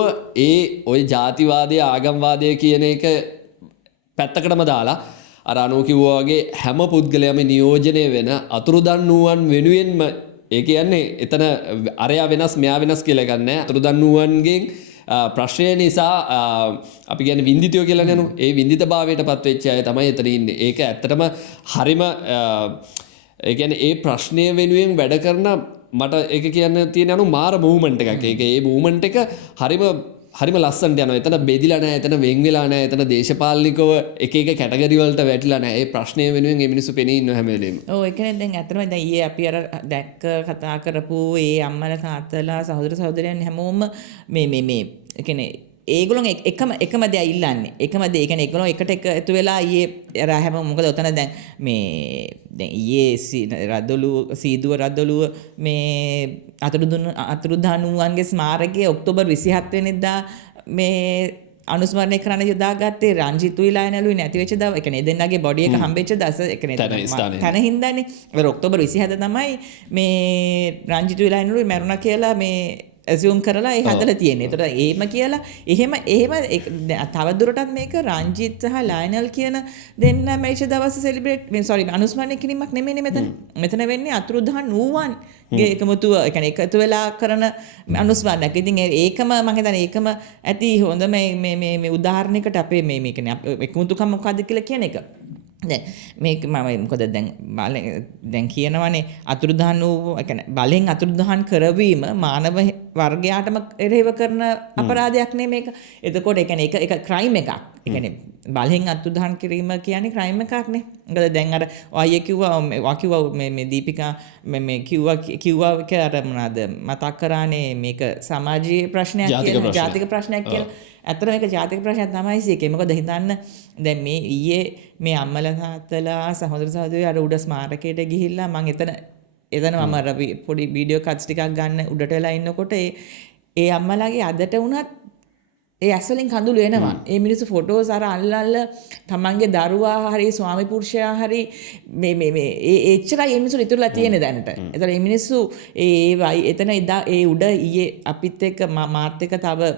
ওই ජාතිවාදය ආගම්වාදය කියන එක පැත්තකටම දාලා අර අනෝ කිව්වා වගේ හැම පුද්ගලයාම නියෝජනය වෙන අතුරුදන් වූවන් වෙනුවෙන්ම ඒ කියන්නේ එතන අරයා වෙනස් මෙයා වෙනස් කියලා එකක් නැහැ. අතුරුදන් වූවන්ගෙන් ප්‍රශ්නය නිසා අපි කියන්නේ වින්දිතයෝ කියලා නේනු. ඒ වින්දිතභාවයටපත් වෙච්ච අය තමයි එතන ඉන්නේ. ඒක ඇත්තටම හරිම ඒ කියන්නේ ඒ ප්‍රශ්නය වෙනුවෙන් වැඩ කරන මට ඒක කියන්න තියෙන මාර මූවමන්ට් එකක්. ඒක ඒ මූවමන්ට් එක හරිම ලස්සනට යනවා. එතන බෙදිලා නැහැ, එතන වෙන් වෙලා නැහැ, එතන දේශපාලනිකව එක කැටගරි වලට වැටිලා නැහැ. ඒ ප්‍රශ්නය වෙනුවෙන් මේ මිනිස්සු පෙනී ඉන්නවා හැම වෙලේම. ඔව් ඒ කියන්නේ දැන් අතරම දැන් ඊයේ අපි අර දැක්ක කතා කරපු ඒ අම්මලා තාත්තලා සහෝදර සහෝදරයන් හැමෝම මේ ඒ කියන්නේ ඒගොල්ලෝ එකම දේ ඉල්ලන්නේ. එකම දේ. ඒ කියන්නේ ඒගොල්ලෝ එකට එකතු වෙලා ඊයේ අර හැම මොකද උතන දැන් දැන් ඊයේ සීදුව රද්දොළුව මේ අතුරුදහන් වූවන්ගේ ස්මාරකයේ ඔක්තෝබර් 27 වෙනිදා මේ අනුස්මරණය කරන්න යොදාගත්තේ රංජිතුයි ලයනලුයි නැති වෙච්ච දවස්. ඒ කියන්නේ දෙන්නගේ බොඩි එක හම්බෙච්ච දවස. ඒ කියන්නේ තන හින්දානේ. ඒක ඔක්තෝබර් 27 තමයි මේ රංජිතුයි ලයනලුයි මැරුණා කියලා මේ ඇසියුම් කරලා ඒ හදලා තියෙන්නේ. ඒතකොට එහෙම කියලා එහෙම තවදුරටත් මේක රංජිත් සහ ලයනල් කියන දෙන්න මැරිච්ච දවස් සෙලිබ්‍රේට් අනුස්මරණය කිරීමක් නෙමෙයිනේ මෙතන. මෙතන වෙන්නේ අතුරුදහන් වූවන් ගේ එකමුතුව ඒ කියන්නේ එකතු වෙලා කරන අනුස්මරණයක්. ඉතින් ඒකම මම හිතන්නේ ඒකම ඇති හොඳ මේ උදාහරණයකට අපේ මේ කියන්නේ එකමුතුකම මොකද්ද කියලා කියන එක. දැන් මේක මම මොකද දැන් කියනවානේ අතුරුදහන් වූ ඒ කියන්නේ බලෙන් අතුරුදහන් කරවීම මානව වර්ගයාටම එරෙහිව කරන අපරාධයක් නේ මේක. එතකොට ඒ කියන්නේ ඒක ක්‍රයිම් එකක්. ඒ කියන්නේ බලෙන් අතුරුදහන් කිරීම කියන්නේ ක්‍රයිම් එකක් නේ. මොකද දැන් අර අයියේ කිව්වා මේ දීපිකා මේ කිව්වා කියලා මොනවාද මතක් කරානේ මේක සමාජීය ප්‍රශ්නයක් කියලා ජාතික ප්‍රශ්නයක් කියලා. ඇත්තට මේක ජාතික ප්‍රශ්නයක් තමයි සීකේ. මොකද හිතන්න දැන් මේ ඊයේ මේ අම්මලා තාත්තලා සහෝදර සහෝදරියෝ අර උඩ ස්මාරකයට ගිහිල්ලා මම එතන මම අර පොඩි වීඩියෝ කට්ස් ටිකක් ගන්න උඩට වෙලා ඉන්නකොට ඒ අම්මලාගේ අදට වුණත් ඒ ඇස්වලින් කඳුළු එනවා. ඒ මිනිස්සු ෆොටෝස් අර අල්ලල්ල තමන්ගේ දරුවා හරි ස්වාමි පුරුෂයා හරි මේ එච්චරයි මේ මිනිස්සු ඉතුරුලා තියෙන දැනට. ඒතර මේ මිනිස්සු එතන ඒ උඩ ඊයේ අපිත් එක්ක මාත් එක්ක තව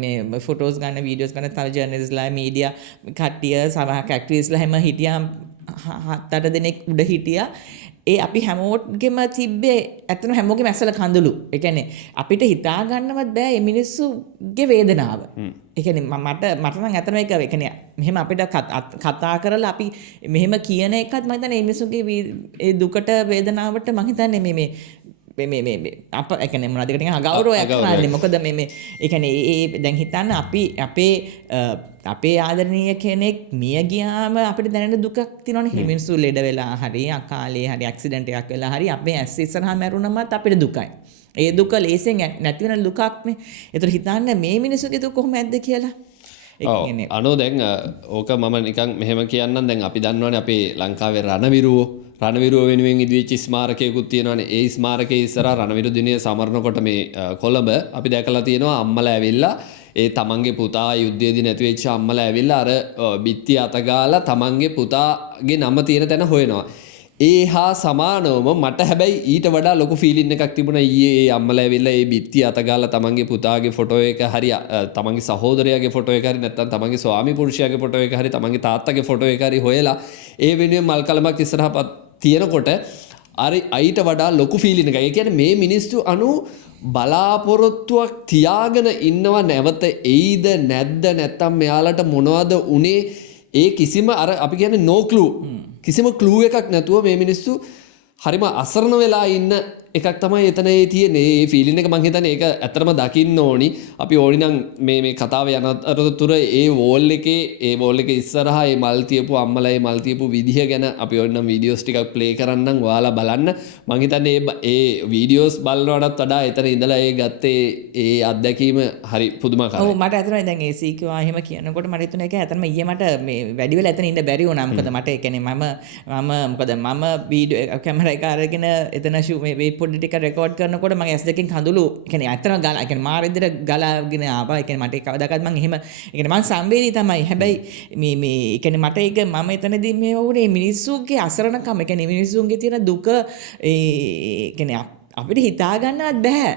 මේ ෆොටෝස් ගන්න වීඩියෝස් ගන්න තව ජර්නලිස්ට්ලා මීඩියා කට්ටිය සමහර ඇක්ටිවිස්ට්ලා හැම හිටියා 7-8 දෙනෙක් උඩ හිටියා. ඒ අපි හැමෝගෙම තිබ්බේ ඇත්තම හැමෝගෙම ඇස්සල කඳුළු. ඒ කියන්නේ අපිට හිතා ගන්නවත් බෑ මේ මිනිස්සුගේ වේදනාව. ඒ කියන්නේ මට නම් ඇත්තම ඒක ඒ කියන්නේ මෙහෙම අපිට කතා කරලා අපි මෙහෙම කියන එකත් මම හිතන්නේ මේ මිනිස්සුගේ ඒ දුකට වේදනාවට මම හිතන්නේ මේ අප ඒ කියන්නේ මොනවද ඒකට අගෞරවයක් කරන්නේ. මොකද මේ ඒ කියන්නේ ඒ දැන් හිතන්න අපි අපේ ආදරණීය කෙනෙක් මිය ගියාම අපිට දැනෙන දුකක් තියෙනවනේ. මේ මිනිස්සු ලෙඩ වෙලා හරි අකාලේ හරි ඇක්සිඩන්ට් එකක් වෙලා හරි අපේ ඇස් ඉස්සරහා මැරුණමත් අපිට දුකයි. ඒ දුක ලේසියෙන් නැති වෙන දුකක්නේ. ඒතර හිතන්න මේ මිනිස්සුගේ දුක කොහොමද කියලා. අනෝ දැන් ඕක මම නිකන් මෙහෙම කියන්නම්. දැන් අපි දන්නවනේ අපේ ලංකාවේ රණවිරුව වෙනුවෙන් ඉදිවිච්ච ස්මාරකයකුත් තියෙනවානේ. ඒ ස්මාරකයේ ඉස්සරහා රණවිරු දිනය සමරනකොට මේ කොළඹ අපි දැකලා තියෙනවා අම්මලා ඇවිල්ලා ඒ තමන්ගේ පුතා යුද්ධයේදී නැති වෙච්ච අම්මලා ඇවිල්ලා අර බිත්ති අතගාලා තමන්ගේ පුතාගේ නම තියෙන තැන හොයනවා. ඒ හා සමානවම මට හැබැයි ඊට වඩා ලොකු ෆීලින් එකක් තිබුණා ඊයේ ඒ අම්මලා ඇවිල්ලා ඒ බිත්ති අතගාලා තමන්ගේ පුතාගේ ෆොටෝ එක හරි තමන්ගේ සහෝදරයාගේ ෆොටෝ එක හරි නැත්නම් තමන්ගේ ස්වාමි පුරුෂයාගේ ෆොටෝ එක හරි තමන්ගේ තාත්තගේ ෆොටෝ එක හරි හොයලා ඒ වෙනුවෙන් මල් කලමක් ඉස්සරහා තියෙනකොට අයිට වඩා ලොකු ෆීලින් එකක්. ඒ කියන්නේ මේ මිනිස්සු බලාපොරොත්තුවක් තියාගෙන ඉන්නවා නැවත එයිද නැද්ද නැත්තම් මෙයාලට මොනවද උනේ ඒ කිසිම අර අපි කියන්නේ no clue කිසිම clue එකක් නැතුව මේ මිනිස්සු හරිම අසරණ වෙලා ඉන්න එකක් තමයි එතන ඒ තියෙන්නේ. ඒ ෆීලින් එක මම හිතන්නේ ඒක ඇත්තටම දකින්න ඕනි. අපි ඕනි නම් මේ කතාව යන අතරතුර ඒ වෝල් එකේ ඉස්සරහා ඒ මල් තියපු අම්මලා ඒ මල් තියපු විදිහ ගැන අපි ඕනි නම් වීඩියෝස් ටිකක් ප්ලේ කරන්නම් ඔයාලා බලන්න. මම හිතන්නේ ඒ වීඩියෝස් බලනවටත් වඩා එතන ඉඳලා ඒ ගත්තේ ඒ අත්දැකීම හරි පුදුමාකාරයි. ඔව් මට ඇත්තටම දැන් ඒ සීකියවා එහෙම කියනකොට මට හිතුණා ඒක ඇත්තටම ඊයේ මට මේ වැඩි වෙලා එතන ඉන්න බැරි වුණා. මොකද මට ඒ කියන්නේ මම වීඩියෝ කැමරා එක අරගෙන එතන මේ පොඩි ටික රෙකෝඩ් කරනකොට මගේ ඇස් දෙකෙන් කඳුළු ඒ කියන්නේ අතන ගාලා ඒ කියන්නේ මාර විදිහට ගලාගෙන ආවා. ඒ කියන්නේ මට කවදාකවත් මම එහෙම ඒ කියන්නේ මම සංවේදී තමයි. හැබැයි මේ ඒ කියන්නේ මට ඒක මම එතනදී මේ වුණේ මිනිස්සුගේ අසරණකම. ඒ කියන්නේ මිනිස්සුන්ගේ තියෙන දුක ඒ කියන්නේ අපිට හිතා ගන්නවත් බෑ.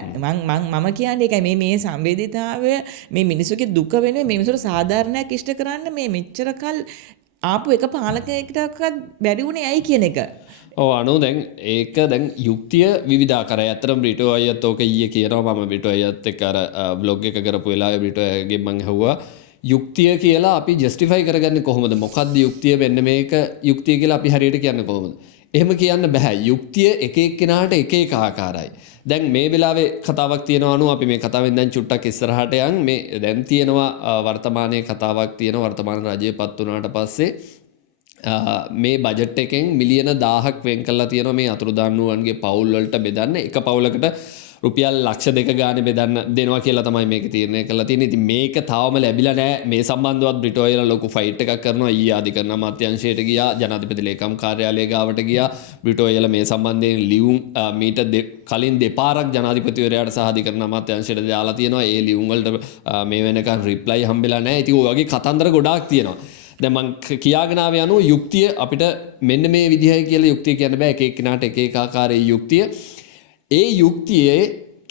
මම කියන්නේ ඒකයි මේ සංවේදීතාවය මේ මිනිස්සුගේ දුක වෙනුවෙන් මේ මිනිස්සුන්ට සාධාරණයක් ඉෂ්ට කරන්න මේ මෙච්චර කල් ආපු එක පාලකයෙක්ටවත් බැරි වුණේ ඇයි කියන එක. අනු දැන් ඒක දැන් යුක්තිය විධාකර ඇතරම් බ්‍රිටෝ අයත් ඕක ඊය කියනවා මම බ්‍රිටෝ අයත් එක්ක අර බ්ලොග් එක කරපු වෙලාවේ බ්‍රිටෝ අයගෙන් මම ඇහුවා යුක්තිය කියලා අපි ජස්ටිෆයි කරගන්නේ කොහොමද? මොකක්ද යුක්තිය වෙන්න මේක යුක්තිය කියලා අපි හරියට කියන්නේ කොහොමද? එහෙම කියන්න බෑ. යුක්තිය එක එක්කෙනාට එක එක ආකාරයි. දැන් මේ වෙලාවේ කතාවක් තියෙනවා අනු අපි මේ කතාවෙන් දැන් චුට්ටක් ඉස්සරහට යන් මේ දැන් තියෙනවා වර්තමානයේ කතාවක් තියෙනවා වර්තමාන රජයේ පත් වුණාට පස්සේ මේ බජට් එකෙන් මිලියන 1000ක් වෙන් කරලා තියෙනවා මේ අතුරුදහන්වුවන්ගේ පවුල් වලට බෙදන්න. එක පවුලකට රුපියල් ලක්ෂ 2 ගානේ බෙදන්න දෙනවා කියලා තමයි මේක තීරණය කරලා තියෙන්නේ. ඉතින් මේක තාවම ලැබිලා නැහැ. මේ සම්බන්ධවත් බ්‍රිටෝයිලා ලොකු ෆයිට් එකක් කරනවා. ඊයේ අධිකරණ අමාත්‍යාංශයට ගියා, ජනාධිපති ලේකම් කාර්යාලය ගාවට ගියා. බ්‍රිටෝයිලා මේ සම්බන්ධයෙන් ලියුම් මීට කලින් දෙපාරක් ජනාධිපතිවරයාට සහ අධිකරණ අමාත්‍යාංශයට දාලා තියෙනවා. ඒ ලියුම් වලට මේ වෙනකන් රිප්ලයි හම්බෙලා නැහැ. ඉතින් ඔය වගේ කතන්දර ගොඩාක් තියෙනවා. දැන් මං කියාගෙන ආවේ අනුව යුක්තිය අපිට මෙන්න මේ විදිහයි කියලා යුක්තිය කියන්න බෑ. එක එක්කෙනාට එක එක ආකාරයේ යුක්තිය. ඒ යුක්තියේ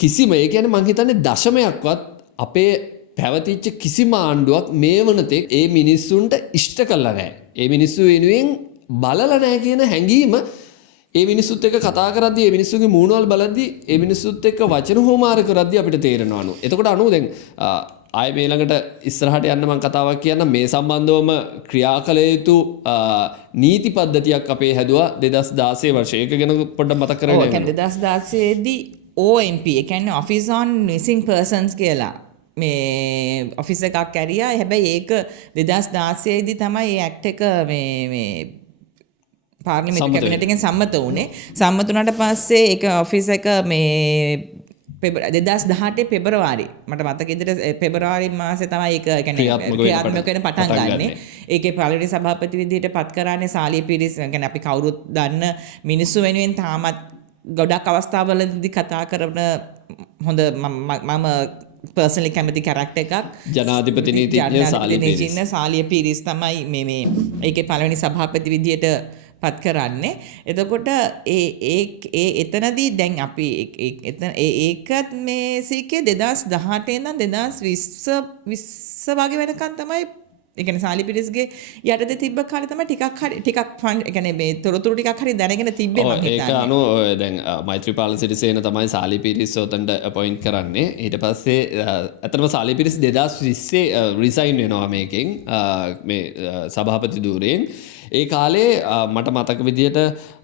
කිසිම ඒ කියන්නේ මං හිතන්නේ දශමයක්වත් අපේ පැවතිච්ච කිසිම ආණ්ඩුවක් මේ වනතෙක් ඒ මිනිස්සුන්ට ඉෂ්ට කළා නැහැ. ඒ මිනිස්සු වෙනුවෙන් බලලා නැහැ කියන හැඟීම ඒ මිනිස්සුත් එක්ක කතා කරද්දී ඒ මිනිස්සුගේ මූණවල බලද්දී ඒ මිනිස්සුත් එක්ක වචන හොමාර කරද්දී අපිට තේරෙනවා අනු. එතකොට අනු දැන් ආය මේ ළඟට ඉස්සරහට යන්න මම කතාවක් කියන්න මේ සම්බන්ධවම ක්‍රියා කළ යුතු නීති පද්ධතියක් අපේ හැදුවා 2016 වර්ෂයේ. ඒක ගැන පොඩ්ඩක් මතක් කරගන්න. ඔව් 2016 දී OMP ඒ කියන්නේ Office on Missing Persons කියලා මේ ඔෆිස් එකක් ඇරියා. හැබැයි ඒක 2016 දී තමයි මේ ඇක්ට් එක මේ පාර්ලිමේන්තු කැබිනට් එකෙන් සම්මත වුණේ. සම්මත වුණාට පස්සේ ඒක ඔෆිස් එක මේ 2018 පෙබරවාරි මට මතක විදිහට පෙබරවාරි මාසේ තමයි ඒක ක්‍රියාත්මක වෙන පටන් ගන්නෙ. ඒකේ පළවෙනි සභාපති විදිහට පත් කරන්නේ සාලිය පිරිස්. يعني අපි කවුරුත් දන්න මිනිස්සු වෙනුවෙන් තාමත් ගොඩක් අවස්ථාවලදී කතා කරන හොඳ මම පර්සනලි කැමති කැරක්ටර් එකක් ජනාධිපති නීතිඥ සාලිය පිරිස් තමයි මේ ඒකේ පළවෙනි සභාපති විදිහට පත් කරන්නේ. එතකොට ඒ එතනදී දැන් අපි ඒකත් මේ සීකේ 2018 ඉඳන් 2020 වගේ වෙනකන් තමයි ඒ කියන්නේ සාලි පිරිස්ගේ යටතේ තිබ්බ කාලේ තමයි ටිකක් ෆන් ඒ කියන්නේ මේ තොරතුරු ටිකක් හරි දැනගෙන තිබ්බේ මම හිතන්නේ. ඒක අනුව දැන් මෛත්‍රීපාල සිරිසේන තමයි සාලි පිරිස් උතන්ට අපොයින්ට් කරන්නේ. ඊට පස්සේ අතරම සාලි පිරිස් 2020 රිසයින් වෙනවා මේකෙන් මේ සභාපති ධූරයෙන්. ඒ කාලේ මට මතක විදියට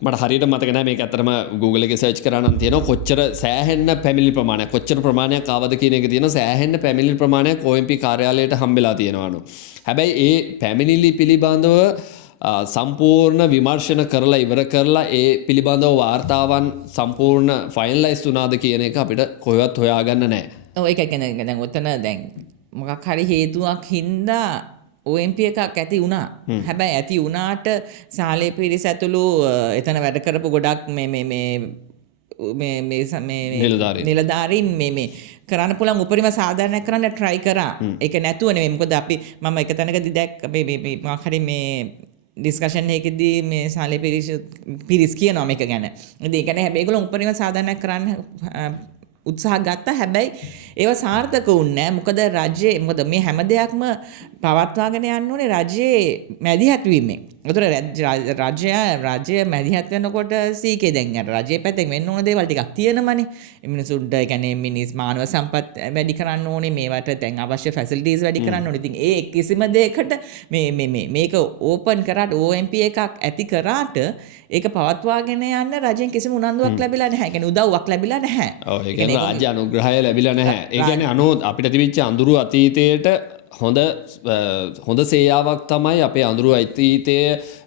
මට හරියට මතක නැහැ මේක ඇත්තටම Google එකේ සර්ච් කරා නම් තියෙනවා කොච්චර සෑහෙන්න පැමිණිලි ප්‍රමාණයක් කොච්චර ප්‍රමාණයක් ආවද කියන එක තියෙනවා. සෑහෙන්න පැමිණිලි ප්‍රමාණයක් OMP කාර්යාලයට හම්බෙලා තියෙනවානු. හැබැයි ඒ පැමිණිලි පිළිබඳව සම්පූර්ණ විමර්ශන කරලා ඉවර කරලා ඒ පිළිබඳව වාර්තාවන් සම්පූර්ණ ෆයිනලයිස් වුණාද කියන එක අපිට කොහෙවත් හොයාගන්න නැහැ. ඔව් ඒක කියන්නේ දැන් ඔතන දැන් මොකක් හරි හේතුවක් හින්දා OMP එකක් ඇති වුණා. හැබැයි ඇති වුණාට සාලේ පිරිස ඇතුළු එතන වැඩ කරපු ගොඩක් නිලධාරීන් මේ කරන්න පුළුවන් උපරිම සාධාරණයක් කරන්න try කරා. ඒක නැතුව නෙමෙයි. මොකද අපි මම එක තැනකදී දැක්ක මේ මොකක් හරි මේ ඩිස්කෂන් එකකදී මේ සාලේ පිරිස් කියනවා මේක ගැන. ඉතින් ඒ කියන්නේ හැබැයි ඒගොල්ලෝ උපරිම සාධාරණයක් කරන්න උත්සාහ ගත්තා. හැබැයි ඒව සාර්ථක වුණේ නැහැ. මොකද රජයේ මොකද මේ හැම දෙයක්ම පවත්වාගෙන යන්න ඕනේ රජයේ මැදිහත් වීමෙන්. ඒතර රජය මැදිහත් වෙනකොට සීකේ දැන් රජයේ පැත්තෙන් වෙන්න ඕන දේවල් ටිකක් තියෙනමනේ. මිනිසුන්ට ඒ කියන්නේ මානව සම්පත් වැඩි කරන්න ඕනේ. මේවට දැන් අවශ්‍ය ෆැසිලිටිස් වැඩි කරන්න ඕනේ. ඉතින් ඒ කිසිම දෙයකට මේක ඕපන් කරාට OMP එකක් ඇති කරාට ඒක පවත්වාගෙන යන්න රජෙන් කිසිම උනන්දුවක් ලැබිලා නැහැ. ඒ කියන්නේ උදව්වක් ලැබිලා නැහැ. ඔව් ඒ කියන්නේ රාජ්‍ය අනුග්‍රහය ලැබිලා නැහැ. ඒ කියන්නේ අපිට තිබිච්ච අඳුරු අතීතයට හොඳ සේයාවක් තමයි අපේ අඳුරු අතීතය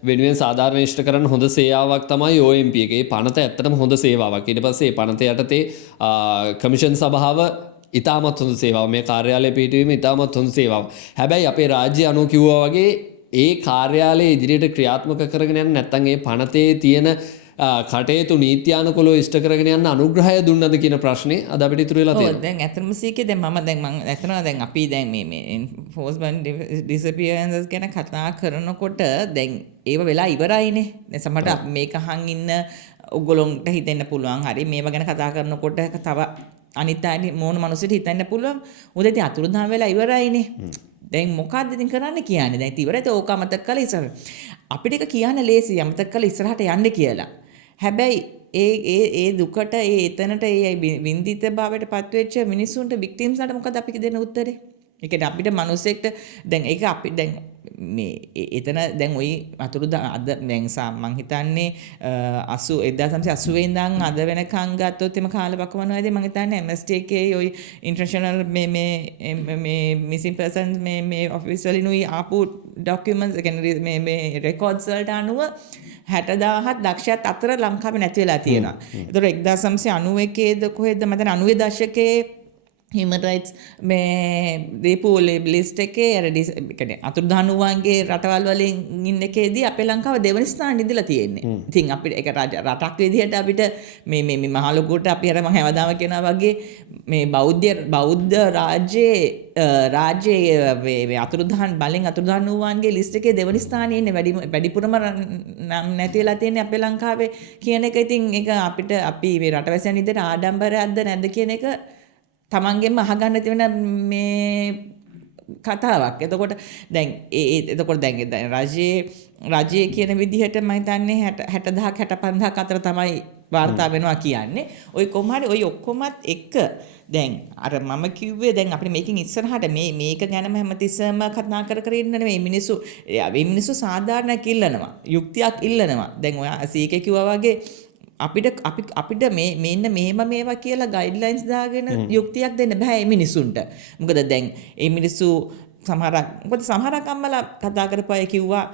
වෙනුවෙන් සාධාරණ ඉෂ්ට කරන්න හොඳ සේයාවක් තමයි OMP එක. ඒ පනත ඇත්තටම හොඳ සේවාවක්. ඊට පස්සේ පනත යටතේ කමිෂන් සභාව ඉතාමත් හොඳ සේවාවක්. මේ කාර්යාලය පිහිටුවීම ඉතාමත් හොඳ සේවාවක්. හැබැයි අපේ රාජ්‍ය අනුව කිව්වා වගේ ඒ කාර්යාලයේ ඉදිරියට ක්‍රියාත්මක කරගෙන යන්න නැත්නම් ඒ පනතේ තියෙන කටයුතු නීත්‍යානුකූලව ඉෂ්ට කරගෙන යන්න අනුග්‍රහය දුන්නද කියන ප්‍රශ්නේ අද අපිට ඉතුරු වෙලා තියෙනවා. ඔව් දැන් ඇත්තටම සීකේ දැන් මම ඇත්තටම දැන් අපි දැන් මේ enforcement disappearances ගැන කතා කරනකොට දැන් ඒව වෙලා ඉවරයිනේ. දැන් සමහරට අපි මේක අහන් ඉන්න ඔයගොල්ලන්ට හිතෙන්න පුළුවන් හරි මේව ගැන කතා කරනකොට තව අනිත් අය මොන මිනිස්සුන්ට හිතන්න පුළුවන් උදේ ඉතින් අතුරුදහන් වෙලා ඉවරයිනේ. දැන් මොකක්ද ඉතින් කරන්න කියන්නේ? දැන් ඉතින් ඉවරයි ඕක අමතක කරලා ඉස්සර. අපිට එක කියන්න ලේසි අමතක කරලා ඉස්සරහට යන්න කියලා. හැබැයි ඒ දුකට එතනට ඒ වින්දිත භාවයට පත්වෙච්ච මිනිස්සුන්ට වික්ටිම්ස්ලාට මොකද අපි දෙන්න උත්තරේ? ඒ කියන්නේ අපිට මිනිස්සෙක්ට දැන් ඒක අපි දැන් මේ එතන දැන් ওই අතුරුදහන් අද දැන් මං හිතන්නේ 1980 ඉඳන් අද වෙනකන් ගත්තොත් එම කාලපකවනවාදී මං හිතන්නේ MST එකේ ওই ඉන්ටර්නැෂනල් මේ මිසිං පර්සන්ස් මේ ඔෆිස් වලිනුයි ආපු ડોකියුමන්ට්ස් කියන්නේ මේ රෙකෝඩ්ස් වලට අනුව 60000ක් ලක්ෂයක් අතර ලංකාවේ නැති වෙලා තියෙනවා. ඒතකොට 1991ද කොහෙද මම 90 දශකයේ human rights මේ දීපු ලිස්ට් එකේ අර කියන්නේ අතුරුදහන් වූවන්ගේ රටවල් වලින් ඉන්න එකේදී අපේ ලංකාව දෙවනි ස්ථානෙ ඉඳලා තියෙන්නේ. ඉතින් අපිට ඒක රටක් විදිහට අපිට මේ මහලොකුට අපි අර මම හැමදාම කියනවා වගේ මේ බෞද්ධ රාජ්‍යයේ මේ අතුරුදහන් බලෙන් අතුරුදහන් වූවන්ගේ ලිස්ට් එකේ දෙවනි ස්ථානයේ ඉන්නේ වැඩිපුරම නැතිලා තියෙන්නේ අපේ ලංකාවේ කියන එක. ඉතින් ඒක අපිට අපි මේ රටවැසියන් විදිහට ආඩම්බරයක්ද නැද්ද කියන එක තමන්ගෙන්ම අහගන්න තියෙන මේ කතාවක්. එතකොට දැන් එතකොට දැන් රජයේ කියන විදිහට මම හිතන්නේ 60000ක් 65000ක් අතර තමයි වාර්තා වෙනවා කියන්නේ. ඔය කොහොම හරි ඔය ඔක්කොමත් එක්ක දැන් අර මම කිව්වේ දැන් අපිට මේකෙන් ඉස්සරහට මේක ගැනම හැමතිස්සම කතා කර ඉන්න නෙමෙයි මිනිස්සු සාධාරණයක් ඉල්ලනවා. යුක්තියක් ඉල්ලනවා. දැන් ඔය සීකේ කිව්වා වගේ අපිට මෙන්න මේවා කියලා ගයිඩ්ලයින්ස් දාගෙන යුක්තියක් දෙන්න බෑ මේ මිනිසුන්ට. මොකද දැන් මේ මිනිස්සු සමහරක් අම්මලා කතා කරපුවා කිව්වා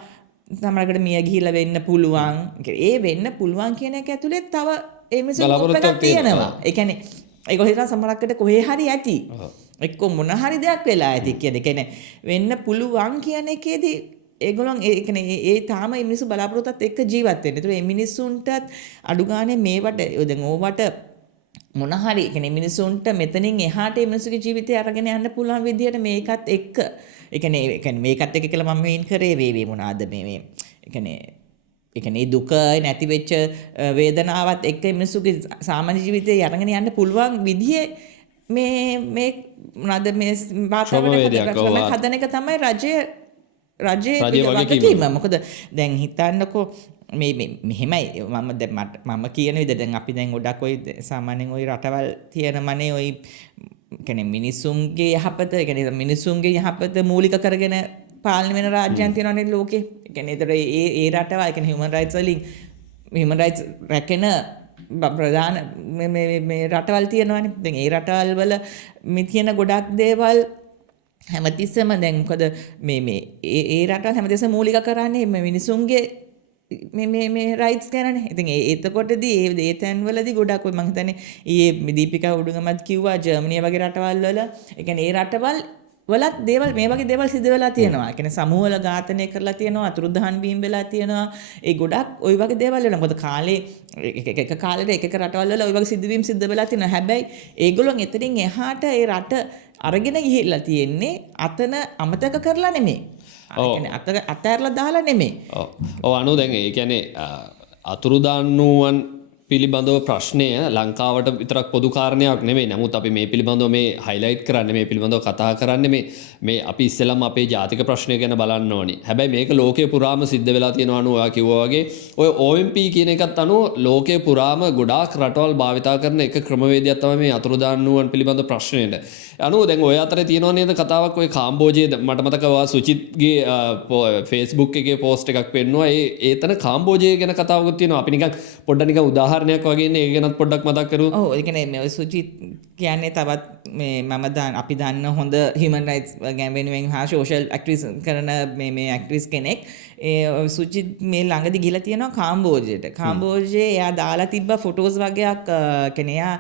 සමහරකට මිය ගිහිල්ලා වෙන්න පුළුවන්. ඒ වෙන්න පුළුවන් කියන එක ඇතුලේ තව මේ මිනිස්සු බලාපොරොත්තුවක් තියෙනවා. ඒ කියන්නේ ඒගොල්ලෝ හිතන සමහරකට කොහේ හරි ඇති. එක්ක මොන හරි දෙයක් වෙලා ඇති කියන එක. කියන්නේ වෙන්න පුළුවන් කියන එකේදී ඒගොල්ලන් ඒ කියන්නේ ඒ තාම මේ මිනිස්සු බලාපොරොත්තුත් එක්ක ජීවත් වෙන්නේ. ඒතර මේ මිනිස්සුන්ටත් අඩු ගානේ මේවට දැන් ඕවට මොන හරි කියන්නේ මිනිස්සුන්ට මෙතනින් එහාට මේ මිනිස්සුගේ ජීවිතය අරගෙන යන්න පුළුවන් විදියට මේකත් එක්ක ඒ කියන්නේ මේකත් එක්ක කියලා මම මේන් කරේ වේ මොනවාද මේ ඒ කියන්නේ දුක නැති වෙච්ච වේදනාවත් එක්ක මිනිස්සුගේ සාමාන්‍ය ජීවිතය අරගෙන යන්න පුළුවන් විදිහේ මේ මොනවාද මේ වාතාවරණ හදන එක තමයි රජයේ වගකීම. මොකද දැන් හිතන්නකෝ මෙහෙමයි මම කියන විදිහට දැන් අපි දැන් ගොඩක් ඔය සාමාන්‍යයෙන් ඔය රටවල් තියෙනමනේ ඔය කියන්නේ මිනිසුන්ගේ යහපත කියන්නේ මිනිසුන්ගේ යහපත මූලික කරගෙන පාලනය වෙන රාජ්‍යයන් තියෙනවානේ ලෝකේ. කියන්නේ ඒතර ඒ රටවල් කියන්නේ human rights වලින් human rights රැකෙන ප්‍රධාන මේ රටවල් තියෙනවානේ. දැන් ඒ රටවල් වල මේ තියෙන ගොඩක් දේවල් හැමතිස්සෙම දැන් මොකද මේ ඒ රටවල් හැමතිස්සෙම මූලික කරන්නේ මිනිසුන්ගේ මේ රයිට්ස් ගැනනේ. ඉතින් එතකොටදී ඒ තැන්වලදී ගොඩක් ඔය මම හිතන්නේ ඊයේ දීපිකා උඩුගමත් කිව්වා ජර්මනිය වගේ රටවල් වල ඒ කියන්නේ ඒ රටවල් වලත් දේවල් මේ වගේ දේවල් සිදු වෙලා තියෙනවා. ඒ කියන්නේ සමූහ වල ඝාතනය කරලා තියෙනවා, අතුරුදහන් වීම වෙලා තියෙනවා. ඒ ගොඩක් ওই වගේ දේවල් වෙනවා. මොකද කාලේ එක කාලෙට එක රටවල් වල ওই වගේ සිදුවීම් සිද්ධ වෙලා තියෙනවා. හැබැයි ඒගොල්ලෝ එතනින් එහාට ඒ රට අරගෙන ගිහිල්ලා තියෙන්නේ අතන අමතක කරලා නෙමෙයි. අතෑරලා දාලා නෙමෙයි. ඔව් අනු දැන් ඒ කියන්නේ අතුරුදන්නුවන් පිළිබඳව ප්‍රශ්නය ලංකාවට විතරක් පොදු කාරණයක් නෙමෙයි. නමුත් අපි මේ පිළිබඳව මේ හයිලයිට් කරන්නේ මේ පිළිබඳව කතා කරන්නේ මේ අපි ඉස්සෙල්ලාම අපේ ජාතික ප්‍රශ්නය ගැන බලන්න ඕනේ. හැබැයි මේක ලෝකේ පුරාම සිද්ධ වෙලා තියෙනවා අනු ඔයා කිව්වා වගේ ඔය OMP කියන එකත් අනු ලෝකේ පුරාම ගොඩාක් රටවල් භාවිතා කරන එක ක්‍රමවේදයක් තමයි මේ අතුරුදන්නුවන් පිළිබඳ ප්‍රශ්නෙට. අනු දැන් ඔය අතරේ තියෙනවා නේද කතාවක් ඔය කාම්බෝජයේ මට මතකවා සුචිත්ගේ Facebook එකේ පෝස්ට් එකක් පෙන්නුවා. ඒතන කාම්බෝජයේ ගැන කතාවකුත් තියෙනවා. අපි නිකන් පොඩ්ඩක් නිකන් උදාහරණයක් වගේ ඉන්නේ ඒක ගැනත් පොඩ්ඩක් මතක් කරු. ඔව් ඒ කියන්නේ මේ සුචිත් කියන්නේ තවත් මම අපි දන්න හොඳ හියුමන් රයිට්ස් වෙනුවෙන් හා සෝෂල් ඇක්ටිවිස්ට් කරන මේ ඇක්ටිවිස්ට් කෙනෙක් සුජිත් මේ ළඟදි ගිහලා තියෙනවා කාම්බෝජයට. කාම්බෝජයේ එයා දාලා තිබ්බ ෆොටෝස් වගේක් කියන්නේ එයා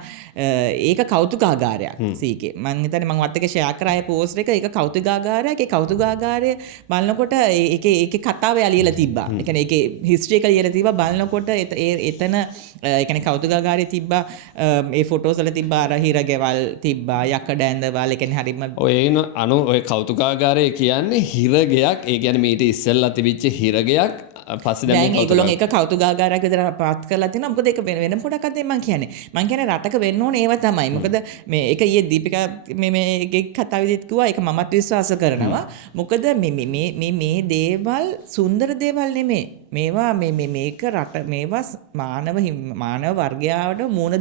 ඒක කෞතුකාගාරයක් සීකේ. මම හිතන්නේ මම වත් එක ෂෙයා කරා ඒ පෝස්ට් එක. ඒක කෞතුකාගාරයක්. ඒ කෞතුකාගාරය බලනකොට ඒකේ කතාව එයා ලියලා තිබ්බා. ඒ කියන්නේ ඒකේ හිස්ටරි එක ලියලා තිබ්බා. බලනකොට එතන ඒ කියන්නේ කෞතුකාගාරයේ තිබ්බා ඒ ෆොටෝස් වල තිබ්බා අර හිරගෙවල් තිබ්බා යකඩ ඇඳවල් ඒ කියන්නේ හරිම ඔය ඔය කෞතුකාගාරය කියන්නේ හිරගයක්. ඒ කියන්නේ මීට ඉස්සෙල්ලා තිබිච්ච හිරගයක් පස්සේ දැන් ඒගොල්ලෝ ඒක කෞතුකාගාරයක් විතර පාත් කරලා තිනවා. මොකද ඒක වෙන පොඩක් අතේ මම කියන්නේ රටක වෙන්න ඕනේ ඒවා තමයි. මොකද මේ ඒක ඊයේ දීපිකා මේ කතා විදිහට කිව්වා ඒක මමත් විශ්වාස කරනවා. මොකද මේ දේවල් සුන්දර දේවල් නෙමෙයි. මේවා මේක රට මේවා මානව වර්ගයාට මුණ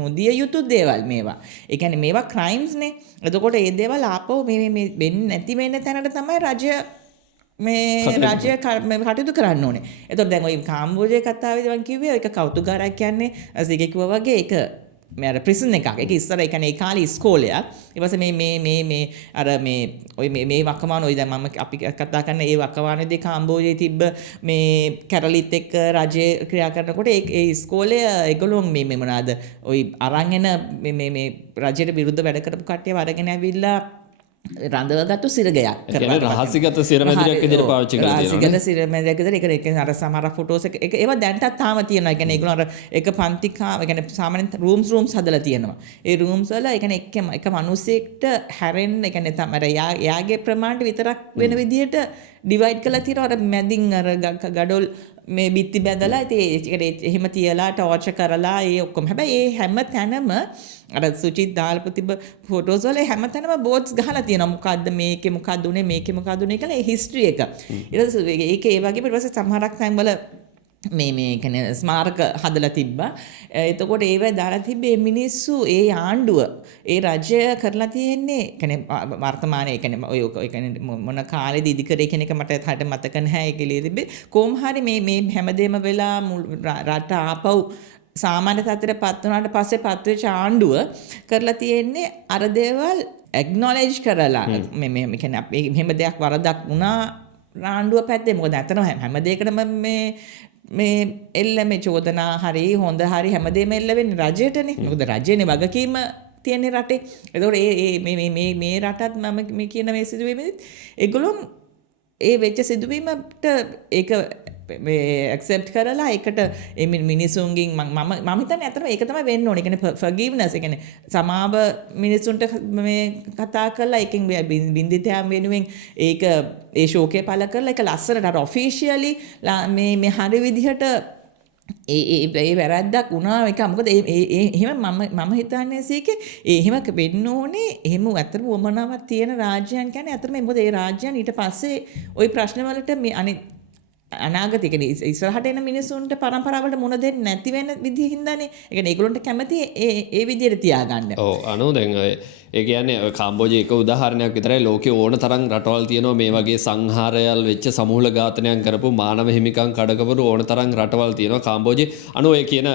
නොදිය යුතු දේවල් මේවා. ඒ කියන්නේ මේවා ක්‍රයිම්ස් නේ. එතකොට මේ දේවල් ආපහු මේ වෙන්නේ නැති වෙන්න තැනට තමයි රජය කටයුතු කරන්න ඕනේ. එතකොට දැන් ওই කාම්බෝජයේ කතාවේදී මම කිව්වේ ඒක කෞතුකාගාරයක් කියන්නේ අසිගේ කිව්වා වගේ ඒක මේ අර ප්‍රිසන් එකක්. ඒක ඉස්සර ඒ කියන්නේ ඒ කාලේ ඉස්කෝලයක්. ඊට පස්සේ මේ අර මේ ඔය මේ වකවාන ඔය දැන් මම අපි කතා කරන ඒ වකවානේදී කාම්බෝජයේ තිබ්බ මේ කැරලිත් එක්ක රජය ක්‍රියා කරනකොට ඒ ඉස්කෝලේ ඒගොල්ලෝ මේ මොනවාද ඔය අරන් එන මේ රජයට විරුද්ධ වැඩ කරපු කට්ටියව අරගෙන ඇවිල්ලා රඳවගත්තු සිරගයක් කරලා රහසිගත සිරමැදිරියක් විදිහට පාවිච්චි කරලා තියෙනවා. රහසිගත සිරමැදිරියක් විදිහට ඒක අර සමහර ෆොටෝස් එක ඒවා දැන්ටත් තාම තියෙනවා. ඒ කියන්නේ ඒගොල්ලෝ අර එක පන්තිකා ඒ කියන්නේ සාමාන්‍යයෙන් රූම්ස් හදලා තියෙනවා. ඒ රූම්ස් වල ඒ කියන්නේ එක මිනිස්සෙක්ට හැරෙන්න ඒ කියන්නේ තමයි යාගේ ප්‍රමාණයට විතරක් වෙන විදිහට ඩිවයිඩ් කරලා තියෙනවා. අර මැදින් අර ගඩොල් මේ බිත්ති බැදලා ඉතින් එහෙම තියලා ටෝර්චර් කරලා ඒ ඔක්කොම. හැබැයි ඒ හැම තැනම අර සුචිත් දාලා තිබ්බ ෆොටෝස් වල හැම තැනම බෝඩ්ස් ගහලා තියෙනවා. මොකද්ද මේකේ මොකද්ද උනේ මේකේ මොකද්ද උනේ කියලා ඒ හිස්ටරි එක. ඊට පස්සේ ඒක ඒ වගේ ඊට පස්සේ සමහරක් තැන් වල මේ කියන්නේ ස්මාරක හදලා තිබ්බා. එතකොට ඒව දාලා තිබ්බේ මිනිස්සු ඒ ආණ්ඩුව ඒ රජය කරලා තියෙන්නේ කියන්නේ වර්තමානයේ කියන්නේ ඔය කියන්නේ මොන කාලෙද ඉදිකරේ කියන එක මට හරියට මතක නැහැ. ඒක ලිය තිබ්බේ කොහොම හරි මේ හැමදේම වෙලා රට ආපහු සාමාන්‍ය තත්ත්වයට පත් වුණාට පස්සේ පත්වෙච්ච ආණ්ඩුව කරලා තියෙන්නේ අර දේවල් ඇක්නොලෙජ් කරලා මේ කියන්නේ අපි මෙහෙම දෙයක් වරදක් වුණා ආණ්ඩුව පැත්තේ. මොකද අතන හැම දෙයකටම මේ එල්ල මේ චෝදනා හරි හොඳ හරි හැමදේම එල්ල වෙන්නේ රජයටනේ. මොකද රජයනේ වගකීම තියෙන්නේ රටේ. ඒකෝට මේ රටත් මම මේ කියන මේ සිදුවීමෙදිත් ඒගොල්ලෝ ඒ වෙච්ච සිදුවීමට ඒක මේ ඇක්සෙප්ට් කරලා ඒකට මිනිසුන්ගෙන් මම හිතන්නේ අතන ඒක තමයි වෙන්න ඕනේ. ඒ කියන්නේ ෆර්ගිව්නස්. ඒ කියන්නේ සමාව මිනිසුන්ට මේ කතා කරලා එකෙන් බින්දිතයන් වෙනුවෙන් ඒක ඒ ශෝකය පළ කරලා ඒක ලස්සනට අර ඔෆිෂියලි මේ හරි විදිහට ඒ වැරද්දක් වුණා එක. මොකද එහෙම මම හිතන්නේ සීකේ එහෙම වෙන්න ඕනේ. එහෙම ඇත්තටම වමනාවක් තියෙන රාජ්‍යයන් කියන්නේ ඇත්තටම මොකද ඒ රාජ්‍යයන් ඊට පස්සේ ওই ප්‍රශ්න වලට මේ අනිත් අනාගතේ කියන්නේ ඉස්සරහට එන මිනිසුන්ට පරම්පරාවලට මුණ දෙන්නේ නැති වෙන විදිහ හින්දානේ. ඒ කියන්නේ ඒගොල්ලන්ට කැමති ඒ විදිහට තියාගන්න. ඔව් අනෝ දැන් ඒ කියන්නේ කාම්බෝජයේ එක උදාහරණයක් විතරයි. ලෝකේ ඕන තරම් රටවල් තියෙනවා මේ වගේ සංහාරයල් වෙච්ච සමූල ඝාතනයන් කරපු මානව හිමිකම් කඩකපු ඕන තරම් රටවල් තියෙනවා. කාම්බෝජයේ අනෝ ඒ කියන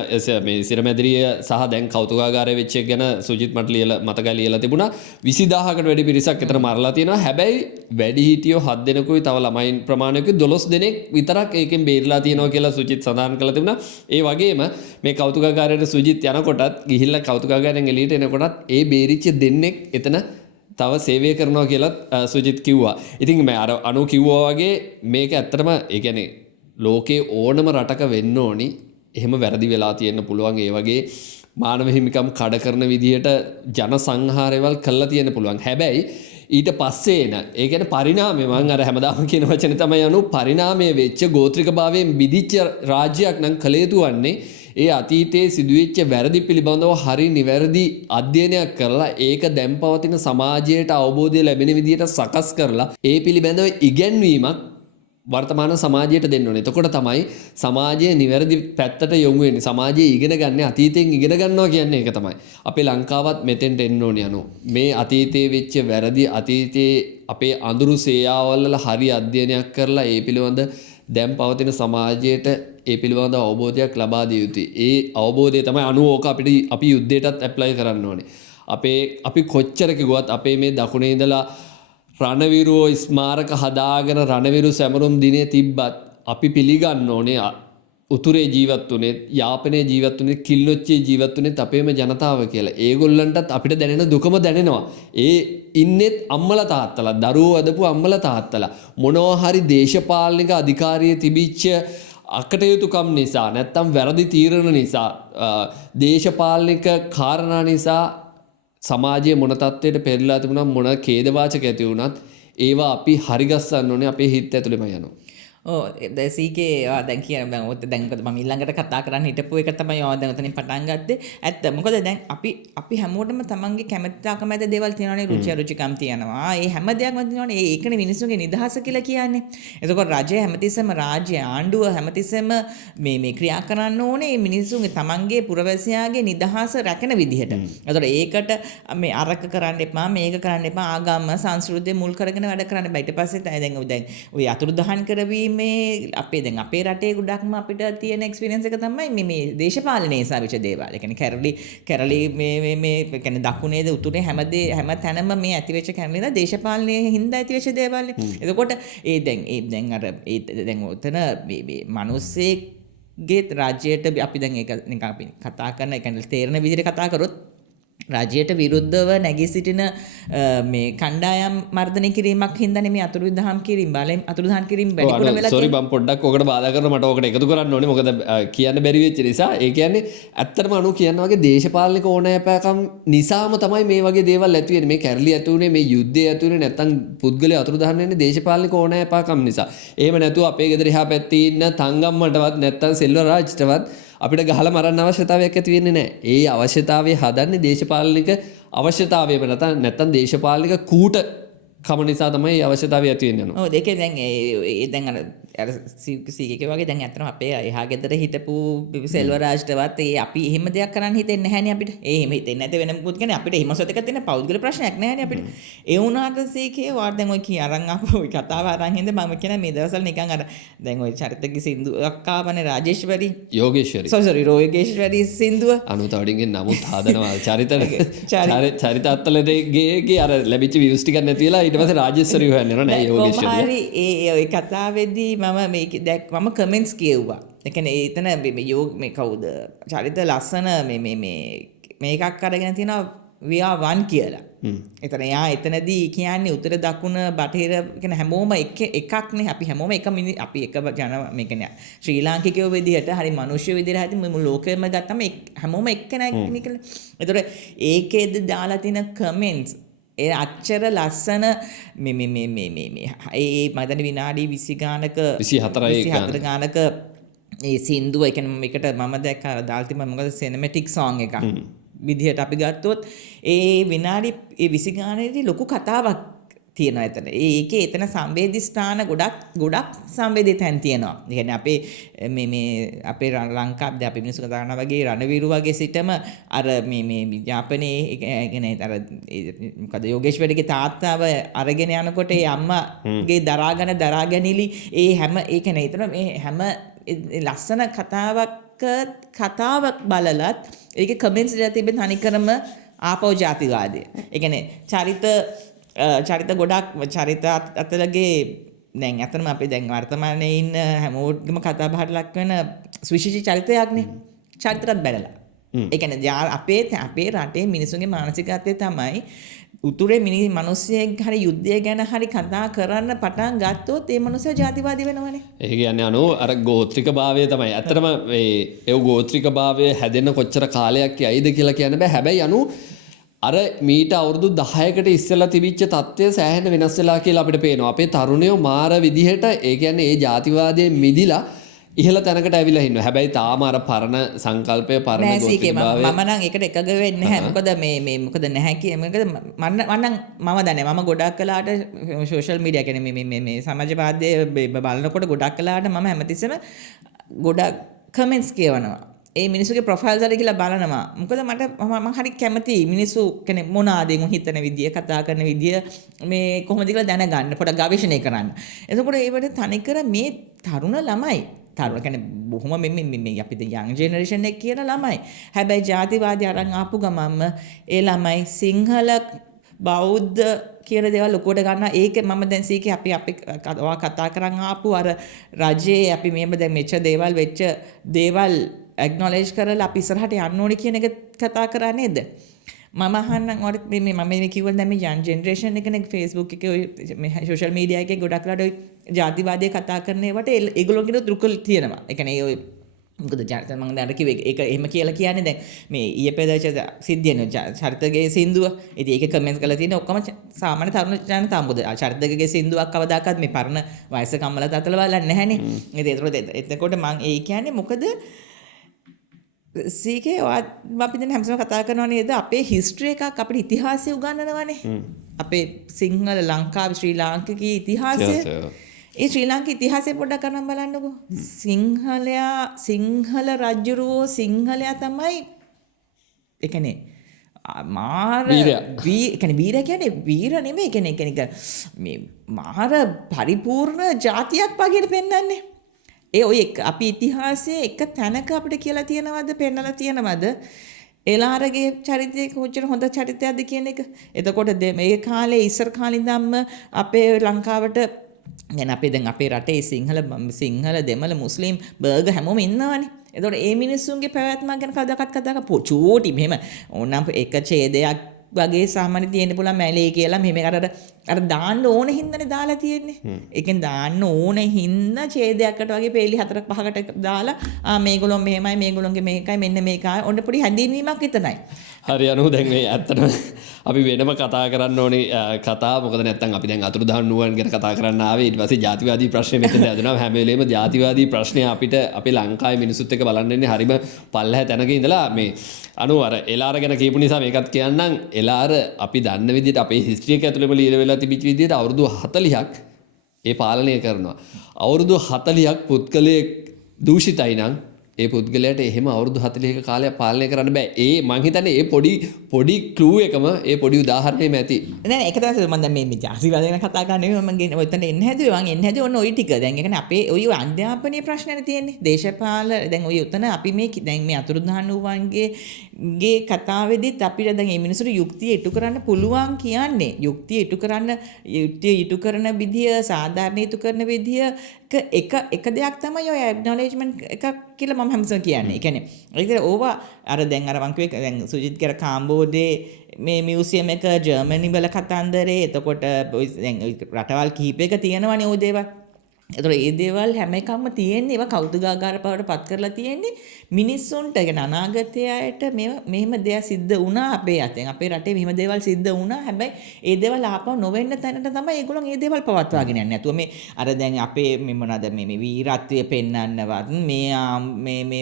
මේ සිරමැදිරිය සහ දැන් කෞතුකාගාරය වෙච්ච එක ගැන සුජිත් මට මතකයි ලියලා තිබුණා. 20000කට වැඩි පිරිසක් එතන මරලා තියෙනවා. හැබැයි වැඩිහිටියෝ 7 දෙනෙකුයි තව ළමයින් ප්‍රමාණයකුයි 12 දෙනෙක් විතරක් ඒකෙන් බේරලා තියෙනවා කියලා සුජිත් සඳහන් කළා තිබුණා. ඒ වගේම මේ කෞතුකාගාරයට සුජිත් යනකොටත් ගිහිල්ලා කෞතුකාගාරයෙන් එළියට එනකොටත් ඒ බේරිච්ච දෙන්නෙක් එතන තව සේවය කරනවා කියලත් සුජිත් කිව්වා. ඉතින් මම අර අනු කිව්වා වගේ මේක ඇත්තටම ඒ කියන්නේ ලෝකේ ඕනම රටක වෙන්න ඕනි. එහෙම වැරදි වෙලා තියෙන්න පුළුවන්. ඒ වගේ මානව හිමිකම් කඩ කරන විදිහට ජන සංහාරයවල් කළා තියෙන්න පුළුවන්. හැබැයි ඊට පස්සේ එන ඒ කියන්නේ පරිණාමය මම අර හැමදාම කියන වචනේ තමයි අනු පරිණාමය වෙච්ච ගෝත්‍රිකභාවයෙන් විදිච්ච රාජ්‍යයක් නම් කළ යුතු වන්නේ ඒ අතීතයේ සිදුවෙච්ච වැරදි පිළිබඳව හරි නිවැරදි අධ්‍යයනයක් කරලා ඒක දැන් පවතින සමාජයට අවබෝධය ලැබෙන විදිහට සකස් කරලා ඒ පිළිබඳව ඉගැන්වීමක් වර්තමාන සමාජයට දෙන්න ඕනේ. එතකොට තමයි සමාජයේ නිවැරදි පැත්තට යොමු වෙන්නේ. සමාජයේ ඉගෙන ගන්න අතීතයෙන් ඉගෙන ගන්නවා කියන්නේ ඒක තමයි. අපේ ලංකාවත් මෙතෙන්ට එන්න ඕනේ අනෝ. මේ අතීතයේ වෙච්ච වැරදි අතීතයේ අපේ අඳුරු සේයාවල් හරි අධ්‍යයනයක් කරලා ඒ පිළිබඳ දැන් පවතින සමාජයට ඒ පිළිබඳ අවබෝධයක් ලබා දිය යුතුයි. ඒ අවබෝධය තමයි අනු ඕක අපි යුද්ධයටත් ඇප්ලයි කරන්න ඕනේ. අපි කොච්චර කිව්වත් අපේ මේ දකුණේ ඉඳලා රණවිරුවෝ ස්මාරක හදාගෙන රණවිරු සැමරුම් දිනේ තිබ්බත් අපි පිළිගන්න ඕනේ උතුරේ ජීවත් වුනේ යාපනයේ ජීවත් වුනේ කිල්ලොච්චියේ ජීවත් වුනේ අපේම ජනතාව කියලා. ඒගොල්ලන්ටත් අපිට දැනෙන දුකම දැනෙනවා. ඒ ඉන්නෙත් අම්මලා තාත්තලා, දරුවෝ අදපු අම්මලා තාත්තලා. මොනවා හරි දේශපාලනික අධිකාරියේ තිබිච්ච අකටයුතුකම් නිසා නැත්තම් වැරදි තීරණ නිසා දේශපාලනික කාරණා නිසා සමාජයේ මොන තත්ත්වයට පෙරලා තිබුණා මොන ඛේදවාචක ඇති වුණත් ඒවා අපි හරිගස්සන්න ඕනේ අපේ හිත ඇතුළේම යනවා. සීකේ දැන් කියන දැන් ඔත දැන් මොකද මම ඊළඟට කතා කරන්න හිටපු එක තමයි ඔය දැන් ඔතනින් පටන් ගත්තේ. ඇත්ත මොකද දැන් අපි හැමෝටම තමන්ගේ කැමැත්ත අකමැත්ත දේවල් තියෙනවානේ රුචි අරුචිකම් තියෙනවා. ඒ හැම දෙයක්ම තියෙනවානේ. ඒකනේ මිනිස්සුන්ගේ නිදහස කියලා කියන්නේ. එතකොට රජය හැමතිස්සෙම රාජ්‍ය ආණ්ඩුව හැමතිස්සෙම මේ ක්‍රියා කරන්න ඕනේ මිනිස්සුන්ගේ තමන්ගේ පුරවැසියාගේ නිදහස රැකෙන විදිහට. එතකොට ඒකට මේ අරක කරන්න එපා මේක කරන්න එපා ආගම සංස්කෘතිය මුල් කරගෙන වැඩ කරන්න බෑ. ඊට පස්සේ දැන් ඔය අතුරුදහන් කරවීම මේ අපේ දැන් අපේ රටේ ගොඩක්ම අපිට තියෙන එක්ස්පීරියන්ස් එක තමයි මේ දේශපාලනයේ සාවිච්ච දේවල්. ඒ කියන්නේ කැරලි මේ කියන්නේ දකුණේද උතුරේ හැම තැනම මේ ඇතිවෙච්ච කැරලිලා දේශපාලනයේ හින්දා ඇතිවෙච්ච දේවල්. එතකොට දැන් අර දැන් උතන මේ මිනිස්සෙගේ රාජ්‍යයට අපි දැන් ඒක නිකන් අපි කතා කරන ඒ කියන්නේ තේරෙන විදිහට කතා කරොත් රාජ්‍යයට විරුද්ධව නැගී සිටින මේ කණ්ඩායම් මර්ධනය කිරීමක් හින්දානේ මේ අතුරුදහන් කිරීම බලෙන් අතුරුදහන් කිරීම වැඩිපුර වෙලා සෝරි මම පොඩ්ඩක් ඔකට බාධා කරනවා මට ඔකට එකතු කරන්න ඕනේ මොකද කියන්න බැරි වෙච්ච නිසා ඒ කියන්නේ ඇත්තටම අනු කියන වගේ දේශපාලනික ඕනෑපෑකම් නිසාම තමයි මේ වගේ දේවල් ඇති වෙන්නේ මේ කැරලි ඇති උනේ මේ යුද්ධය ඇති උනේ නැත්තම් පුද්ගලයා අතුරුදහන් වෙන්නේ දේශපාලනික ඕනෑපෑකම් නිසා එහෙම නැතුව අපේ ගෙදර එහා පැත්තේ ඉන්න තංගම්මටවත් නැත්තම් සෙල්ව රාජ්‍යටවත් අපිට ගහලා මරන්න අවශ්‍යතාවයක් ඇති වෙන්නේ නැහැ. ඒ අවශ්‍යතාවය හදන්නේ දේශපාලනික අවශ්‍යතාවයම නැත්නම් දේශපාලනික කූටකම නිසා තමයි මේ අවශ්‍යතාවය ඇති වෙන්නේ. ඔව් දෙකේ දැන් අර සීකේ වගේ දැන් අතන අපේ එහා ගෙදර හිටපු සෙල්ව රාජ්‍යටවත් අපි එහෙම දෙයක් කරන්න හිතෙන්නේ නැහැනේ අපිට. ඒ එහෙම හිතෙන්නේ නැත වෙන මොකද කියන්නේ අපිට එහෙමසොත් එකක් තියෙන පෞද්ගලික ප්‍රශ්නයක් නැහැනේ අපිට. ඒ වුණාට සීකේ වාර දැන් ඔය කී අරන් ආපු ඔය කතාව අරන් හින්දා මම කියන මේ දවස්වල නිකන් අර දැන් ඔය චරිතගේ සින්දුවක් ආවනේ රාජේශ්වරි යෝගේශ්වරි සින්දුව අනුතවඩින්ගේ නමුත් හදනවා චරිත අත්තලගේ අර ලැබිච්ච views ටිකක් නැතිලා ඊට පස්සේ රාජේශ්වරි හොයන්න යනවා නෑ යෝගේශ්වරි. හරි ඒ ඔය කතාවේදී මම කමෙන්ට්ස් කියවුවා. ඒ කියන්නේ එතන මේ කවුද චරිත ලස්සන මේකක් අරගෙන තියෙනවා we are one කියලා. එතන යා එතනදී කියන්නේ උත්තර දකුණ බටහිර කියන හැමෝම එකක්නේ අපි හැමෝම එක අපි එක ජන මේ කියන්නේ ශ්‍රී ලාංකිකයෝ විදිහට හරි මිනිස්සු විදිහට හරි මුළු ලෝකෙම ගත්තම හැමෝම එක්කෙනෙක් කියලා. ඒතර ඒකේද දාලා තියෙන කමෙන්ට්ස් ඒ අච්චර ලස්සන මේ මම දැන් විනාඩි 20 ගානක 24 ගානක ඒ සින්දුව ඒ කියන්නේ මේකට මම දැක්කා දාලා තිබ්බා මොකද සිනමැටික් සෝං එකක් විදිහට අපි ගත්තොත් ඒ විනාඩි 20 ගානේදී ලොකු කතාවක් තියෙනවා එතන. ඒකේ එතන සංවේදී ස්ථාන ගොඩක් සංවේදී තැන් තියෙනවා. ඒ කියන්නේ අපේ ලංකාවේ අපි මිනිස්සු කතා කරනවා වගේ රණවිරු වගේ සිටම අර මේ යාපනයේ කියන්නේ අර මොකද යෝගේශ්වරිගේ තාත්තාව අරගෙන යනකොට ඒ අම්මාගේ දරාගැනිලි ඒ හැම ඒ කියන්නේ එතන මේ හැම ලස්සන කතාවක් බලලත් ඒකේ කමෙන්ට්ස් එකේ තිබෙන තනිකරම ආපෝ ජාතිවාදය. ඒ කියන්නේ චරිත ගොඩක් චරිත අතලගේ දැන් අතරම අපි දැන් වර්තමානයේ ඉන්න හැමෝටම කතා බහට ලක් වෙන සුවිශේෂී චරිතයක්නේ. චරිතවත් බැලලා. ඒ කියන්නේ අපේ රටේ මිනිසුන්ගේ මානසිකත්වය තමයි උතුරේ මිනිස්සෙක් හරි යුද්ධය ගැන හරි කතා කරන්න පටන් ගත්තොත් ඒ මිනිස්සු ජාතිවාදී වෙනවනේ. ඒ කියන්නේ අර ගෝත්‍රික භාවය තමයි. ඇත්තටම ඒ ගෝත්‍රික භාවය හැදෙන්න කොච්චර කාලයක් යයිද කියලා කියන්න බෑ. හැබැයි අර මීට අවුරුදු 10කට ඉස්සෙල්ලා තිබිච්ච තත්ත්වය සෑහෙන වෙනස් වෙලා කියලා අපිට පේනවා. අපේ තරුණයෝ මාර විදිහට ඒ කියන්නේ ඒ ජාතිවාදයෙන් මිදිලා ඉහළ තැනකට ඇවිල්ලා ඉන්නවා. හැබැයි තාම අර පරණ සංකල්පය පරණ ගෝත්‍රික භාවය මම නම් ඒකට එකග වෙන්නේ නැහැ. මොකද මොකද නැහැ කියන්නේ මම දන්නේ මම ගොඩක් කලාට සෝෂල් මීඩියා කියන්නේ මේ සමාජ මාධ්‍ය බලනකොට ගොඩක් කලාට මම හැමතිස්සෙම ගොඩක් කමෙන්ට්ස් කියවනවා. ඒ මිනිස්සුගේ ප්‍රොෆයිල්ස් වල කියලා බලනවා. මොකද මම හරි කැමතියි මිනිස්සු කියන්නේ මොනවාද හිතන විදිය, කතා කරන විදිය මේ කොහොමද කියලා දැනගන්න, පොඩක් ගවේෂණය කරන්න. එතකොට ඒවට තනිකර මේ තරුණ ළමයි කියන්නේ බොහොම මේ අපිට යං ජෙනරේෂන් එක කියන ළමයි. හැබැයි ජාතිවාදී අරන් ආපු ගමන්ම ඒ ළමයි සිංහල බෞද්ධ කියන දේවල් ලොකුවට ගන්නවා. ඒක මම දැන් සීකේ අපි ඔයා කතා කරන් ආපු අර රජයේ අපි මෙහෙම දැන් මෙච්ච දේවල් වෙච්ච දේවල් ඇක්නොලෙජ් කරලා අපි ඉස්සරහට යන්න ඕනේ කියන එක කතා කරා නේද? මම අහන්නම් ඔයාලට මේ මම මේ කිව්වා දැන් මේ යන් ජෙනරේෂන් එකනේ Facebook එකේ ඔය මේ සෝෂල් මීඩියා එකේ ගොඩක් ලාට ඔය ජාතිවාදය කතා කරන ඒවට ඒගොල්ලෝගේ දුරුකල් තියෙනවා. ඒ කියන්නේ ඔය මොකද ජාතිය මම දැන් කිව්වේ ඒක එහෙම කියලා කියන්නේ දැන් මේ ඊයේ පෙරේද සිද්ධියන චරිතගේ සින්දුව. ඉතින් ඒකේ කමෙන්ට්ස් කරලා තියෙන ඔක්කොම සාමාන්‍ය තරුණ ජනතාව මොකද චරිතගේ සින්දුවක් කවදාකවත් මේ පරණ වයස කම්මල තතල බලන්නේ නැහනේ. ඉතින් එතකොට මම ඒ කියන්නේ මොකද සීකේ අපි දැන් හැමසම කතා කරනවා නේද අපේ හිස්ටරි එකක් අපේ ඉතිහාසය උගන්වනවානේ. අපේ සිංහල ලංකාවේ ශ්‍රී ලාංකිකී ඉතිහාසය ඒ ශ්‍රී ලාංකික ඉතිහාසය පොඩ්ඩක් අරන් බලන්නකෝ. සිංහල රජුරෝ සිංහලයා තමයි ඒ කියන්නේ මාර වීර කියන්නේ වීර නෙමෙයි කියන්නේ මේ මාර පරිපූර්ණ ජාතියක් වගේ පෙන්වන්නේ. ඒ ඔය අපි ඉතිහාසයේ එක තැනක අපිට කියලා තියෙනවද පෙන්නලා තියෙනවද එලාරගේ චරිතය කොච්චර හොඳ චරිතයක්ද කියන එක. එතකොට මේ කාලේ ඉස්සර කාලේ ඉඳන්ම අපේ ලංකාවට දැන් අපි දැන් අපේ රටේ සිංහල දෙමළ මුස්ලිම් බර්ග හැමෝම ඉන්නවනේ. එතකොට ඒ මිනිස්සුන්ගේ පැවැත්මක් ගැන කවදාකවත් කතා කරපො චූටි මෙහෙම ඕනම් එක ඡේදයක් වගේ සාමාන්‍ය තියෙන්න පුළුවන් මැලේ කියලා මෙහෙම අර දාන්න ඕන හින්දානේ දාලා තියෙන්නේ. ඒකෙන් දාන්න ඕන හින්දා ඡේදයකට වගේ පේලි 4ක් 5කට දාලා මේගොල්ලෝ මෙහෙමයි මේගොල්ලෝගේ මේකයි මෙන්න මේකයි ඔන්න පොඩි හැඳින්වීමක් විතරයි. හරි අනු දැන් මේ ඇත්තටම අපි වෙනම කතා කරන්න ඕනේ කතා මොකද නැත්තම් අපි දැන් අතුරුදහන් නුවන් ගැන කතා කරන්න ආවේ ඊට පස්සේ ජාතිවාදී ප්‍රශ්නේ මෙතන ඇදෙනවා හැම වෙලේම ජාතිවාදී ප්‍රශ්නේ අපිට අපේ ලංකාවේ මිනිසුත් එක්ක බලන්න ඉන්නේ හරිම පල්ලහැ තැනක ඉඳලා මේ අනු අර එලාර ගැන කියපු නිසා මේකත් කියන්නම් එලාර අපි දන්න විදිහට අපේ හිස්ටරි එක ඇතුළේම ලියලා වෙලා තිබිච්ච විදිහට අවුරුදු 40ක් ඒ පාලනය කරනවා අවුරුදු 40ක් පුත්කලයේ දූෂිතයි නම් ඒ පුද්ගලයාට එහෙම අවුරුදු 40ක කාලයක් පාලනය කරන්න බෑ. ඒ මං හිතන්නේ ඒ පොඩි ක්ලූ එකම ඒ පොඩි උදාහරණෙම ඇති. නෑ ඒක තමයි මම දැන් මේ ජාතිවාද ගැන කතා කරන්නේ මම ගෙන ඔතන එන්න හැදුවේ මං එන්න හැදුවේ ඔන්න ওই ටික. දැන් ඒ කියන්නේ අපේ ওই අධ්‍යාපනයේ ප්‍රශ්නනේ තියෙන්නේ. දේශපාල දැන් ඔය උතන අපි මේ දැන් මේ අතුරුදහන් වූවන්ගේ කතාවේදීත් අපිට දැන් මේ මිනිස්සුන්ට යුක්තිය ඉටු කරන්න පුළුවන් කියන්නේ. යුක්තිය ඉටු කරන විදිය සාධාරණීතු කරන විදිය එක දෙයක් තමයි ඔය ඇක්නොලෙජ්මන්ට් එකක් කියලා මම හැමසම කියන්නේ. ඒ කියන්නේ ඒක ඕවා අර දැන් අර මං කිව්වේ දැන් සුජිත් කර කාම්බෝජේ මේ මියුසියම් එක ජර්මනි වල කතන්දරේ එතකොට දැන් රටවල් කිහිපයක තියෙනවනේ ওই දේවල්. එතකොට මේ දේවල් හැම එකක්ම තියෙන්නේ ඒවා කෞතුකාගාර බවට පත් කරලා තියෙන්නේ මිනිස්සුන්ට කියන අනාගතයට මෙහෙම දෙයක් සිද්ධ වුණා අපේ අතෙන් අපේ රටේ මෙහෙම දේවල් සිද්ධ වුණා හැබැයි ඒ දේවල් ආපහු නොවෙන්න තැනට තමයි ඒගොල්ලෝ මේ දේවල් පවත්වාගෙන යන්නේ. නැතුව මේ අර දැන් අපේ මේ මොනවාද මේ වීරත්වය පෙන්වන්නවත් මේ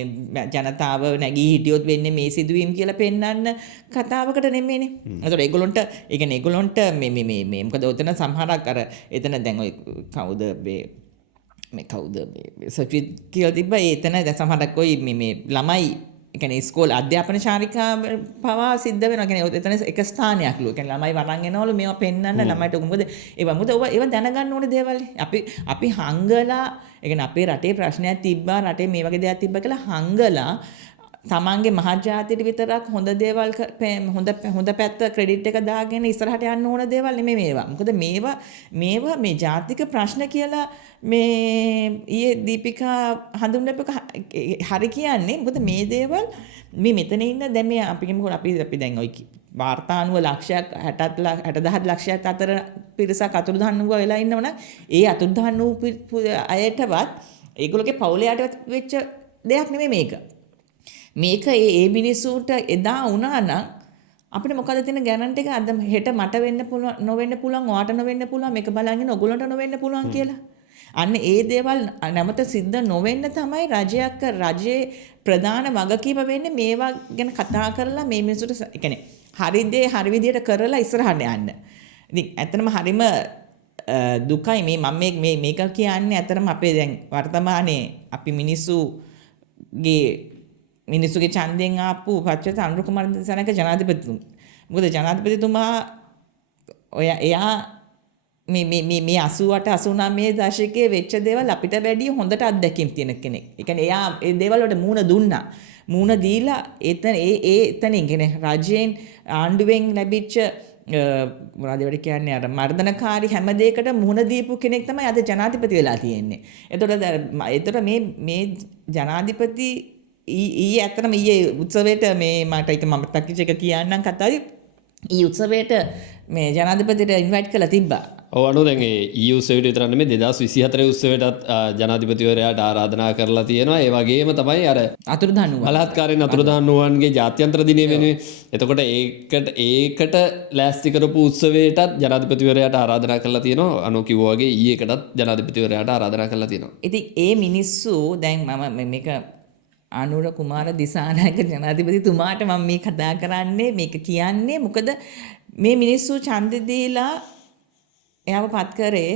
ජනතාව නැගී හිටියොත් වෙන්නේ මේ සිදුවීම් කියලා පෙන්වන්න කතාවකට නෙමෙයිනේ. එතකොට ඒගොල්ලොන්ට ඒ කියන්නේ ඒගොල්ලොන්ට මේ මොකද උතන සමහරක් අර එතන දැන් ඔය කවුද මේ කවුද මේ සචිත් කියලා තිබ්බා එතන දැන් සමහරක් ඔය මේ ළමයි ඒ කියන්නේ ඉස්කෝල අධ්‍යාපන ශාරිකා පවා සිද්ධ වෙනවා. ඒ කියන්නේ එතන එක ස්ථානයක්ලු. ඒ කියන්නේ ළමයි වරන් එනවලු මේවා පෙන්වන්න ළමයිට මොකද ඒවා දැනගන්න ඕනේ දේවල්. අපි හංගලා ඒ කියන්නේ අපේ රටේ ප්‍රශ්නයක් තිබ්බා රටේ මේ වගේ දෙයක් තිබ්බා කියලා හංගලා තමන්ගේ මහජාතියට විතරක් හොඳ දේවල් හොඳ පැත්ත ක්‍රෙඩිට් එක දාගෙන ඉස්සරහට යන්න ඕන දේවල් නෙමෙයි මේවා. මොකද මේවා මේ ජාතික ප්‍රශ්න කියලා මේ ඊයේ දීපිකා හඳුන්වපු හරි කියන්නේ. මොකද මේ දේවල් මේ මෙතන ඉන්න දැන් මේ අපි කියමුකෝ අපි දැන් ওই වාර්තානුව ලක්ෂයක් 60 ලක්ෂයක් අතර පිරිසක් අතුරුදහන් වුණා වෙලා ඉන්නවනම් ඒ අතුරුදහන් වූ අයටවත් ඒගොල්ලෝගේ පවුලයට වෙච්ච දෙයක් නෙමෙයි මේක. මේක ඒ මිනිස්සුන්ට එදා වුණා නම් අපිට මොකද තියෙන ගැරන්ටි එක අද හෙට මට වෙන්න පුළුවන් නොවෙන්න පුළුවන් ඔයාට නොවෙන්න පුළුවන් මේක බලන්නේ ඔයගොල්ලන්ට නොවෙන්න පුළුවන් කියලා. අන්න ඒ දේවල් නැමත සිද්ධ නොවෙන්න තමයි රජයේ ප්‍රධාන වගකීම වෙන්නේ මේවා ගැන කතා කරලා මේ මිනිස්සුන්ට ඒ කියන්නේ හරි දේ හරි විදියට කරලා ඉස්සරහට යන්න. ඉතින් ඇත්තටම හරිම දුකයි මේ මම මේක කියන්නේ ඇත්තටම අපේ දැන් වර්තමානයේ අපි මිනිස්සුගේ ඡන්දයෙන් ආපු පච්චත අනුර කුමාර දිසානායක ජනාධිපතිතුමා. මොකද ජනාධිපතිතුමා එයා මේ 88 89 දශකයේ වෙච්ච දේවල් අපිට වැඩිය හොඳට අත්දැකීම් තියෙන කෙනෙක්. ඒ කියන්නේ එයා ඒ දේවල් වලට මූණ දුන්නා. මූණ දීලා එතනින් කියන්නේ රජයෙන් ආණ්ඩුවෙන් ලැබිච්ච මොනවද ඒවට කියන්නේ අර මර්ධනකාරී හැම දෙයකට මුහුණ දීපු කෙනෙක් තමයි අද ජනාධිපති වෙලා තියෙන්නේ. එතකොට මේ ජනාධිපති ඊයේ ඇත්තටම ඊයේ උත්සවයට මට ඒක මම පැකේජ් එක කියන්නම් කතාවේ ඊ උත්සවයට මේ ජනාධිපතිට ඉන්වයිට් කරලා තිබ්බා. ඔව් අනු දැන් ඒ උත්සවයට විතර නෙමෙයි 2024 උත්සවයටත් ජනාධිපතිවරයාට ආරාධනා කරලා තියෙනවා. ඒ වගේම තමයි අර අතුරුදහන් වුණා. බලහත්කාරයෙන් අතුරුදහන් වූවන්ගේ ජාත්‍යන්තර දිනය වෙනුවෙන්. එතකොට ඒකට ලෑස්ති කරපු උත්සවයටත් ජනාධිපතිවරයාට ආරාධනා කරලා තියෙනවා. අනු කිව්වා වගේ ඊයකටත් ජනාධිපතිවරයාට ආරාධනා කරලා තියෙනවා. ඉතින් ඒ මිනිස්සු දැන් මම මේක අනුර කුමාර දිසානායක ජනාධිපතිතුමාට මම මේ කතා කරන්නේ මේක කියන්නේ මොකද මේ මිනිස්සු ඡන්දෙ දීලා එයාව පත් කරේ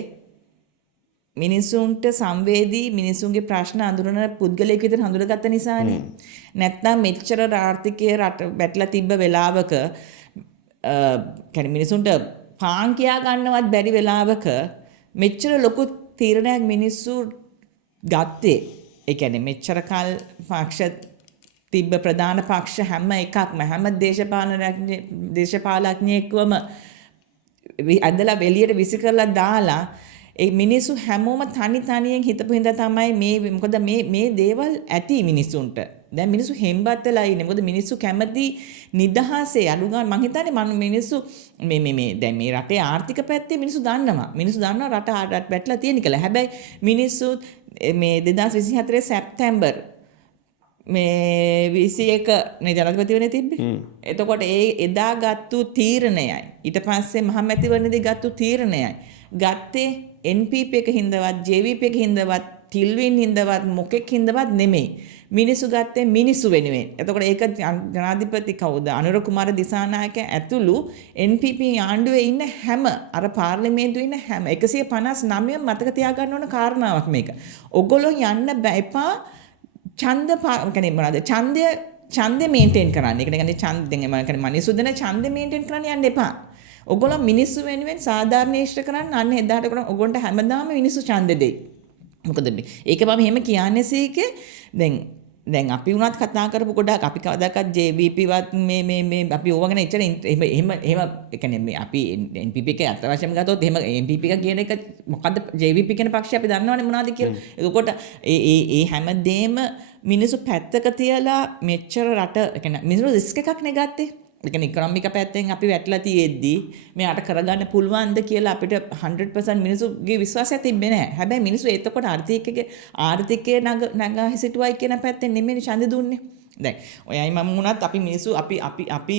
මිනිසුන්ට සංවේදී මිනිසුන්ගේ ප්‍රශ්න අඳුරන පුද්ගලයෙක් විදිහට හඳුනගත්ත නිසානේ. නැත්නම් මෙච්චර ආර්ථිකයේ රට වැටලා තිබ්බ වෙලාවක කියන්නේ මිනිසුන්ට පාන් කියා ගන්නවත් බැරි වෙලාවක මෙච්චර ලොකු තීරණයක් මිනිස්සු ගත්තේ. ඒ කියන්නේ මෙච්චර කල් පක්ෂ තිබ්බ ප්‍රධාන පක්ෂ හැම එකක්ම හැම දේශපාලඥයෙක්වම ඇදලා වෙලියට විසි කරලා දාලා ඒ මිනිස්සු හැමෝම තනියෙන් හිතපු හින්දා තමයි මොකද මේ දේවල් ඇති මිනිස්සුන්ට. දැන් මිනිස්සු හෙම්බත් වෙලා ඉන්නේ. මොකද මිනිස්සු කැමති නිදහසේ අඩුගාන මං හිතන්නේ මිනිස්සු දැන් මේ රටේ ආර්ථික පැත්තේ මිනිස්සු දන්නවා. මිනිස්සු දන්නවා රට වැටලා තියෙන කියලා. හැබැයි මිනිස්සු මේ 2024 සැප්තැම්බර් මේ 21 නේ ජනාධිපති වෙන්නේ තිබ්බේ. එතකොට එදා ගත්තු තීරණයයි ඊට පස්සේ මහමැතිවරණදී ගත්තු තීරණයයි ගත්තේ NPP එක හින්දවත් JVP එක හින්දවත් තිල්වින් හින්දවත් මොකෙක් හින්දවත් නෙමෙයි. මිනිස්සු ගත්තේ මිනිස්සු වෙනුවෙන්. එතකොට ඒක ජනාධිපති කවුද? අනුර කුමාර දිසානායක ඇතුළු NPP ආණ්ඩුවේ ඉන්න හැම අර පාර්ලිමේන්තුවේ ඉන්න හැම 159 මතක තියාගන්න ඕන කාරණාවක් මේක. ඔගොල්ලෝ යන්න එපා ඡන්දය මේන්ටේන් කරන්න. ඒ කියන්නේ ඡන්දෙන් මම කියන්නේ මිනිස්සු දෙන ඡන්දය මේන්ටේන් කරන්න යන්න එපා. ඔගොල්ලෝ මිනිස්සු වෙනුවෙන් සාධාරණීෂ්ඨ කරන්න අන්න එදාට කරන ඔගොන්ට හැමදාම මිනිස්සු ඡන්දෙ දෙයි. මොකද ඒක මම එහෙම කියන්නේ සීකේ දැන් අපි උනත් කතා කරපු ගොඩක් අපි කවදාකවත් JVP වත් මේ අපි ඕවා ගැන එච්චර එහෙම ඒ කියන්නේ මේ අපි NPP එකේ අත්වශයෙන්ම ගත්තොත් එහෙම NPP එක කියන එක මොකද්ද JVP කියන පක්ෂය අපි දන්නවනේ මොනවද කියලා. ඒකකොට ඒ හැමදේම මිනිස්සු පැත්තක තියලා මෙච්චර රට ඒ කියන්නේ මිනිස්සු රිස්ක් එකක් නේ ගත්තේ. ඒ කියන්නේ ඉකොනොමික පැත්තෙන් අපි වැටලා තියෙද්දි මෙයාට කරගන්න පුළුවන්ද කියලා අපිට 100% මිනිස්සුගේ විශ්වාසය තිබ්බේ නැහැ. හැබැයි මිනිස්සු එතකොට ආර්ථිකයේ නගා හිසිටුවයි කියන පැත්තෙන් නෙමෙයි ඡන්දෙ දුන්නේ. දැන් ඔයයි මම වුණත් අපි මිනිස්සු අපි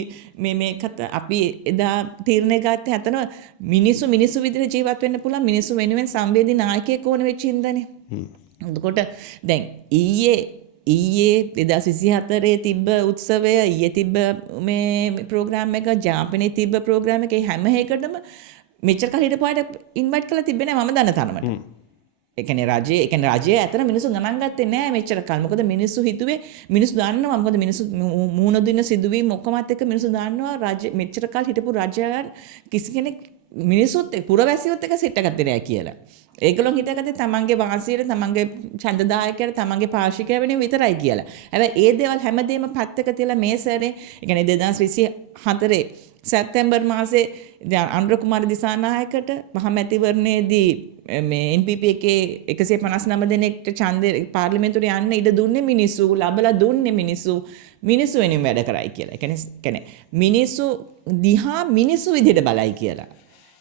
මේකට අපි එදා තීරණය ගත්තේ හතන මිනිස්සු විදිහට ජීවත් වෙන්න පුළුවන් මිනිස්සු වෙනුවෙන් සංවේදී නායකයෙක් ඕන වෙච්ච හින්දානේ. එතකොට දැන් ඊයේ 2024 තිබ්බ උත්සවය ඊයේ තිබ්බ මේ ප්‍රෝග්‍රෑම් එක ජාපනයේ තිබ්බ ප්‍රෝග්‍රෑම් එකේ හැම එකකටම මෙච්චර කල් හිටපුවාට ඉන්වයිට් කරලා තිබ්බේ නැහැ මම දන්න තරමට. ඒ කියන්නේ රජයේ අතර මිනිස්සු ගණන් ගත්තේ නැහැ මෙච්චර කල්. මොකද මිනිස්සු හිතුවේ මිනිස්සු දන්නවා මොකද මිනිස්සු මූණ දින සිදුවීම් ඔක්කොමත් එක්ක මිනිස්සු දන්නවා රජ මෙච්චර කල් හිටපු රජයන් කිසි කෙනෙක් මිනිස්සුත් පුරවැසියොත් එක සෙට් එකක් දෙන්නේ නැහැ කියලා. ඒගොල්ලෝ හිතගත්තේ තමන්ගේ වාසියට තමන්ගේ ඡන්දදායකයට තමන්ගේ පාර්ශිකය වෙනුවෙන් විතරයි කියලා. හැබැයි ඒ දේවල් හැමදේම පැත්තක තියලා මේ සැරේ ඒ කියන්නේ 2024 සැප්තැම්බර් මාසේ අනුර කුමාර දිසානායකට මහමැතිවරණයේදී මේ NPP එකේ 159 දෙනෙක්ට ඡන්දේ පාර්ලිමේන්තුවට යන්න ඉඩ දුන්නේ මිනිස්සු ලබලා දුන්නේ මිනිස්සු වෙනුවෙන් වැඩ කරයි කියලා. ඒ කියන්නේ මිනිස්සු දිහා මිනිස්සු විදිහට බලයි කියලා.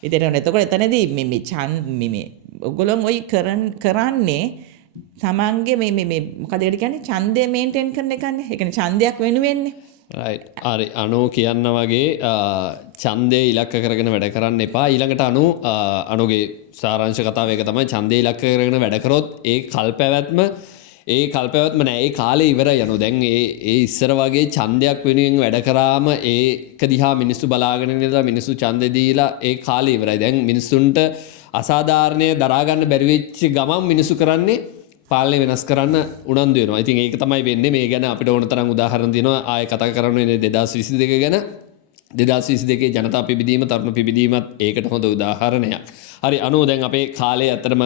එතකොට එතනදී මේ ඔයගොල්ලෝ ඔය කරන්නේ තමන්ගේ මේ මොකද ඒකට කියන්නේ ඡන්දය මේන්ටේන් කරන එකනේ. ඒ කියන්නේ ඡන්දයක් වෙනුවෙන්නේ. රයිට්. හරි. අනෝ කියන්න වගේ ඡන්දය ඉලක්ක කරගෙන වැඩ කරන්න එපා. ඊළඟට අනුගේ සාරාංශ කතාව ඒක තමයි ඡන්දය ඉලක්ක කරගෙන වැඩ කරොත් ඒ කල්පැවැත්ම නෑ. ඒ කාලේ ඉවරයි යනු. දැන් ඒ ඉස්සර වගේ ඡන්දයක් වෙනුවෙන් වැඩ කරාම ඒක දිහා මිනිස්සු බලාගෙන ඉඳලා මිනිස්සු ඡන්දෙ දීලා ඒ කාලේ ඉවරයි. දැන් මිනිස්සුන්ට අසාධාරණය දරා ගන්න බැරි වෙච්ච ගමන් මිනිස්සු කරන්නේ පාලනය වෙනස් කරන්න උනන්දු වෙනවා. ඉතින් ඒක තමයි වෙන්නේ. මේ ගැන අපිට ඕන තරම් උදාහරණ දෙනවා. ආයෙ කතා කරන්න වෙන්නේ 2022 ගැන. දෙදස් ජනතා පිබිදීම තරුණ පිබිදීමත් ඒකට හොඳ උදාහරණයක්. හරි අනුව දැන් අපේ කාලේ අතරම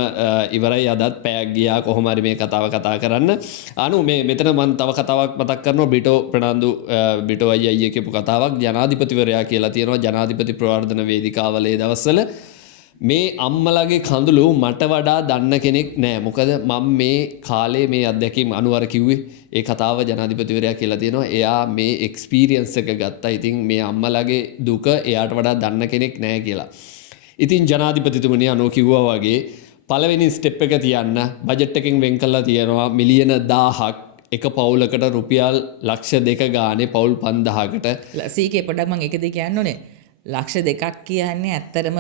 ඉවරයි අදත් පැයක් ගියා කොහොම හරි මේ කතාව කතා කරන්න. අනු මේ මෙතන මම තව කතාවක් මතක් කරනවා බ්‍රිටෝ ප්‍රනාන්දු බ්‍රිටෝ අයියා කියපු කතාවක් ජනාධිපතිවරයා කියලා තියෙනවා ජනාධිපති ප්‍රවර්ධන වේදිකාවල ඒ දවස්වල මේ අම්මලගේ කඳුළු මට වඩා දන්න කෙනෙක් නෑ. මොකද මම මේ කාලේ මේ අත්දැකීම් අනුවර කිව්වේ ඒ කතාව ජනාධිපතිවරයා කියලා තියෙනවා. එයා මේ එක්ස්පීරියන්ස් එක ගත්තා. ඉතින් මේ අම්මලගේ දුක එයාට වඩා දන්න කෙනෙක් නෑ කියලා. ඉතින් ජනාධිපතිතුමනි අනෝ කිව්වා වගේ පළවෙනි ස්ටෙප් එක තියන්න බජට් එකෙන් වෙන් කරලා තියෙනවා මිලියන 1000ක් එක පවුලකට රුපියල් ලක්ෂ 2 ගානේ පවුල් 5000කට. සීකේ පොඩ්ඩක් මම ඒකද කියන්න ඕනේ. ලක්ෂ 2ක් කියන්නේ ඇත්තටම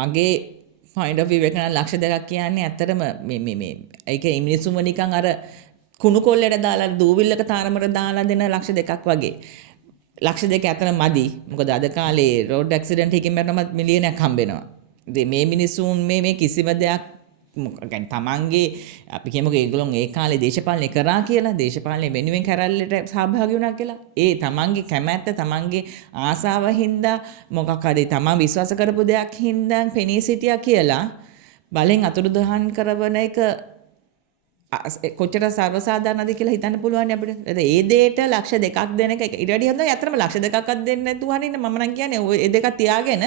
මගේ point of view එක නම් ලක්ෂ 2ක් කියන්නේ ඇත්තටම මේ ඒක මිනිස්සුම නිකන් අර කුණු කොල්ලට දාලා දූවිල්ලක තාරමර දාලා දෙන ලක්ෂ 2ක් වගේ. ලක්ෂ 2 අතර මදි. මොකද අද කාලේ රෝඩ් ඇක්සිඩන්ට් එකකින් මරනම මිලියනයක් හම්බෙනවා. ඉතින් මේ මිනිස්සුන් මේ කිසිම දෙයක් يعني තමන්ගේ අපි කියමුකෝ ඒගොල්ලෝ ඒ කාලේ දේශපාලනය කරා කියලා දේශපාලනය වෙනුවෙන් කරල්ලට සහභාගී වුණා කියලා. ඒ තමන්ගේ කැමැත්ත තමන්ගේ ආසාව හින්දා මොකක් හරි තමන් විශ්වාස කරපු දෙයක් හින්දා පෙනී සිටියා කියලා බලෙන් අතුරුදහන් කරවන එක කොච්චර සර්වසාධාරණද කියලා හිතන්න පුළුවන් අපිට. ඒ දෙයට ලක්ෂ 2ක් දෙන එක ඊට වැඩිය හොඳයි. අතරම ලක්ෂ 2ක්වත් දෙන්නේ නැතුව හරින්න මම නම් කියන්නේ ඔය දෙකක් තියාගෙන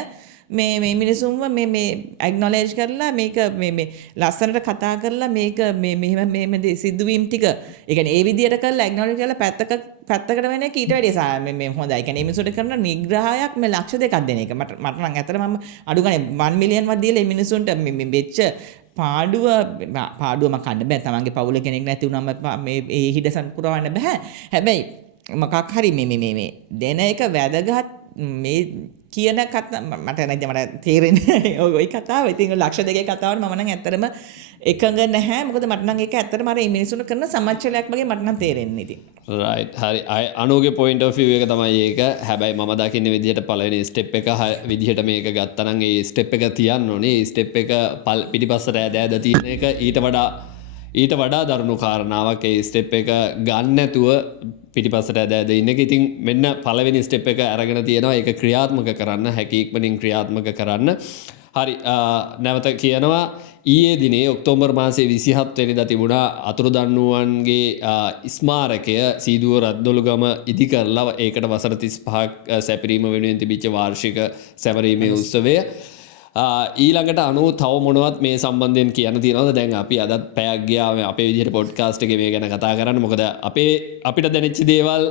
මේ මිනිසුන්ව මේ ඇක්නොලෙජ් කරලා මේක මේ ලස්සනට කතා කරලා මේක මෙහෙම සිදුවීම් ටික ඒ කියන්නේ ඒ විදියට කරලා ඇක්නොලෙජ් කරලා පැත්තකට වෙන එක ඊට වැඩිය මේ හොඳයි. ඒ කියන්නේ මේ මිනිසුන්ට කරන නිග්‍රහයක් මේ ලක්ෂ 2ක් දෙන එක මට නම් ඇත්තට මම අඩු ගානේ 1 මිලියන් වත් දීලා මේ මිනිසුන්ට මේ වෙච්ච පාඩුව මම කන්න බෑ. තමන්ගේ පවුල කෙනෙක් නැති වුණාම මේ ඒ හිඩසන් පුරවන්න බෑ. හැබැයි මොකක් හරි මේ දෙන එක වැදගත් මේ කියන කතා මට තේරෙන්නේ ওই කතාව. ඉතින් ලක්ෂ 2 කතාවට මම නම් ඇත්තටම එකඟ නැහැ. මොකද මට නම් ඒක ඇත්තටම අර මේ මිනිසුන්ට කරන සමච්චලයක් වගේ මට නම් තේරෙන්නේ ඉතින්. රයිට් හරි අනුගේ පොයින්ට් ඔෆ් view එක තමයි ඒක. හැබැයි මම දකින්න විදිහට පළවෙනි ස්ටෙප් එක විදිහට මේක ගත්තා නම් ඒ ස්ටෙප් එක තියන්න ඕනේ. ඒ ස්ටෙප් එක පිටිපස්සට ඈද තියෙන එක ඊට වඩා දරුණු කාරණාවක්. ඒ ස්ටෙප් එක ගන්න නැතුව පිටිපස්සට ඇද ඉන්න එක. ඉතින් මෙන්න පළවෙනි ස්ටෙප් එක අරගෙන තියෙනවා ඒක ක්‍රියාත්මක කරන්න හැකි ඉක්මනින් ක්‍රියාත්මක කරන්න. හරි නැවත කියනවා ඊයේ දිනේ ඔක්තෝබර් මාසයේ 27 වෙනිදා තිබුණා අතුරුදන්නුවන්ගේ ස්මාරකය සීදුව රද්දොළුගම ඉදි කරලා ඒකට වසර 35ක් සැපරීම වෙනුවෙන් තිබිච්ච වාර්ෂික සැමරීමේ උත්සවය. ඊළඟට අනුව තව මොනවත් මේ සම්බන්ධයෙන් කියන්න තියෙනවද? දැන් අපි අදත් පැයක් ගියා අපේ විදිහට පොඩ්කාස්ට් එකේ මේ ගැන කතා කරන්න. මොකද අපිට දැනෙච්ච දේවල්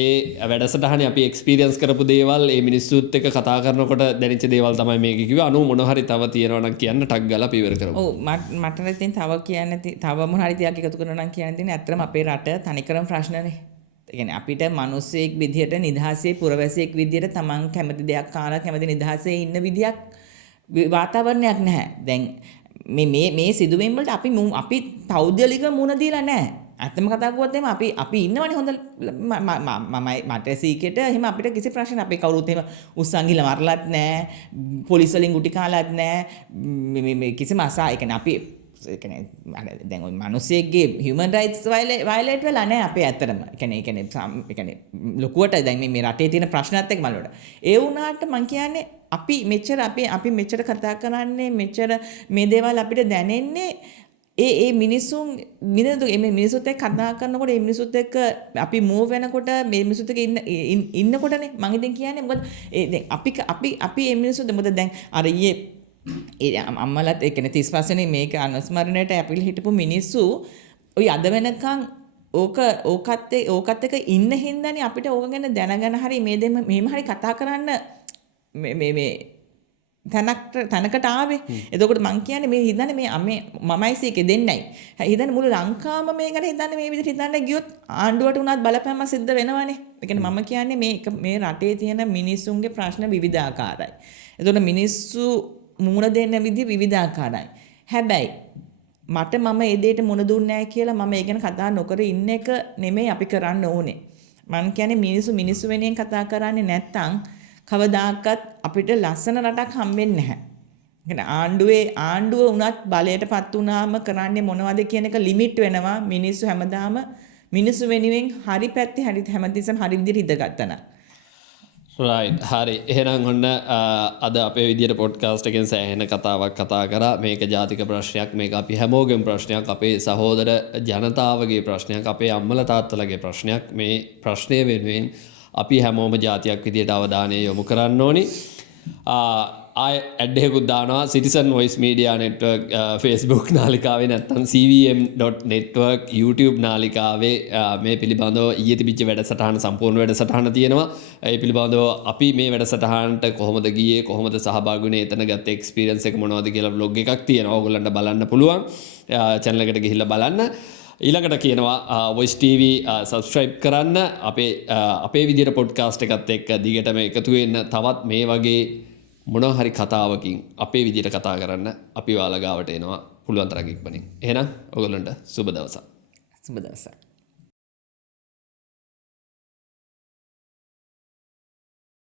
ඒ වැඩසටහනේ අපි එක්ස්පීරියන්ස් කරපු දේවල් ඒ මිනිස්සුත් එක්ක කතා කරනකොට දැනෙච්ච දේවල් තමයි මේක කිව්වේ. අනුව මොන හරි තව තියෙනවා නම් කියන්න ටක් ගාලා අපි ඉවර කරමු. ඔව් මට ඉතින් තව කියන්න තව මොන හරි තියක් එකතු කරනවා නම් කියන්න තියෙන්නේ ඇත්තටම අපේ රට තනිකරම ප්‍රශ්නනේ. ඒ කියන්නේ අපිට මිනිස්සෙක් විදිහට නිදහසේ පුරවැසියෙක් විදිහට තමන් කැමති දෙයක් කාලා කැමති නිදහසේ ඉන්න විදියක් වාතාවරණයක් නැහැ. දැන් මේ සිදුවීම් වලට අපි පෞද්ගලිකව මුණ දීලා නැහැ. ඇත්තම කතා කරුවොත් එහෙම අපි ඉන්නවනේ හොඳ මට සීකේට එහෙම අපිට කිසි ප්‍රශ්න අපි කවුරුත් එහෙම උස්සන් ගිහලා මරලත් නැහැ. පොලිස් වලින් ගුටි කාලත් නැහැ. මේ කිසිම ඒ කියන්නේ අපි ඒ කියන්නේ දැන් ওই මිනිස්සෙක්ගේ human rights violate වෙලා නැහැ අපේ ඇත්තටම. ඒ කියන්නේ ලොකුවට දැන් මේ රටේ තියෙන ප්‍රශ්නත් එක්ක බලනකොට ඒ වුණාට මම කියන්නේ අපි මෙච්චර කතා කරන්නේ මෙච්චර මේ දේවල් අපිට දැනෙන්නේ ඒ මිනිස්සුත් එක්ක කතා කරනකොට ඒ මිනිස්සුත් එක්ක අපි මූව් වෙනකොට මේ මිනිස්සුත් එක්ක ඉන්නකොටනේ මම ඉතින් කියන්නේ මොකද දැන් අපි මේ මිනිස්සුත් මොකද දැන් අර අම්මලත් ඒ කියන්නේ 35 වෙනි මේක අනුස්මරණයට ඇපිල් හිටපු මිනිස්සු ඔය අද වෙනකන් ඕකත් එක්ක ඉන්න හින්දානේ අපිට ඕක ගැන දැනගෙන හරි මේම හරි කතා කරන්න මේ තැනකට ආවේ. එතකොට මං කියන්නේ මේ හිතන්නේ මේ මමයි සීකේ දෙන්නයි. හිතන්නේ මුළු ලංකාවම මේ ගැන හිතන්නේ මේ විදිහට හිතන්න ගියොත් ආණ්ඩුවට උනත් බලපෑම සිද්ධ වෙනවනේ. ඒ කියන්නේ මම කියන්නේ මේ රටේ තියෙන මිනිස්සුන්ගේ ප්‍රශ්න විවිධාකාරයි. එතකොට මිනිස්සු මුණ දෙන්න විදිහ විවිධාකාරයි. හැබැයි මම ඒ දෙයට මුණ දුන්නේ නැහැ කියලා මම ඒ ගැන කතා නොකර ඉන්න එක නෙමෙයි අපි කරන්න ඕනේ. මං කියන්නේ මිනිස්සු වෙනුවෙන් කතා කරන්නේ නැත්තම් කවදාකවත් අපිට ලස්සන රටක් හම්බෙන්නේ නැහැ. ආණ්ඩුව උනත් බලයටපත් වුණාම කරන්නේ මොනවද කියන එක ලිමිට් වෙනවා. මිනිස්සු හැමදාම මිනිස්සු වෙනුවෙන් හරි පැත්තේ හැමතිස්සෙම හරි විදිහට ඉඳගත්තා නම්. රයිට් හරි එහෙනම් ඔන්න අද අපේ විදියට පොඩ්කාස්ට් එකෙන් සෑහෙන කතාවක් කතා කරා මේක ජාතික ප්‍රශ්නයක් මේක අපි හැමෝගෙම ප්‍රශ්නයක් අපේ සහෝදර ජනතාවගේ ප්‍රශ්නයක් අපේ අම්මලා තාත්තලාගේ ප්‍රශ්නයක් මේ ප්‍රශ්නය වෙනුවෙන් අපි හැමෝම ජාතියක් විදියට අවධානය යොමු කරන්න ඕනි ආය ඇඩ්ඩෙකුත් දානවා citizen voice media network Facebook නාලිකාවේ නැත්තම් cvm.network YouTube නාලිකාවේ මේ පිළිබඳව ඊයේ තිබිච්ච වැඩසටහන සම්පූර්ණ වැඩසටහන තියෙනවා ඒ පිළිබඳව අපි මේ වැඩසටහනට කොහොමද ගියේ කොහොමද සහභාගී වුණේ එතන ගත්ත එක්ස්පීරියන්ස් එක මොනවද කියලා vlog එකක් තියෙනවා ඕගොල්ලන්ට බලන්න පුළුවන් channel එකට ගිහිල්ලා බලන්න ඊළඟට කියනවා Voice TV subscribe කරන්න අපේ විදියට පොඩ්කාස්ට් එකත් එක්ක දිගටම එකතු වෙන්න තවත් මේ වගේ මොනවා හරි කතාවකින් අපේ විදියට කතා කරන්න අපි ඔයාලා ගාවට එනවා පුළුවන් තරම් ඉක්මනින්. එහෙනම් ඔයගොල්ලන්ට සුබ දවසක්. සුබ දවසක්.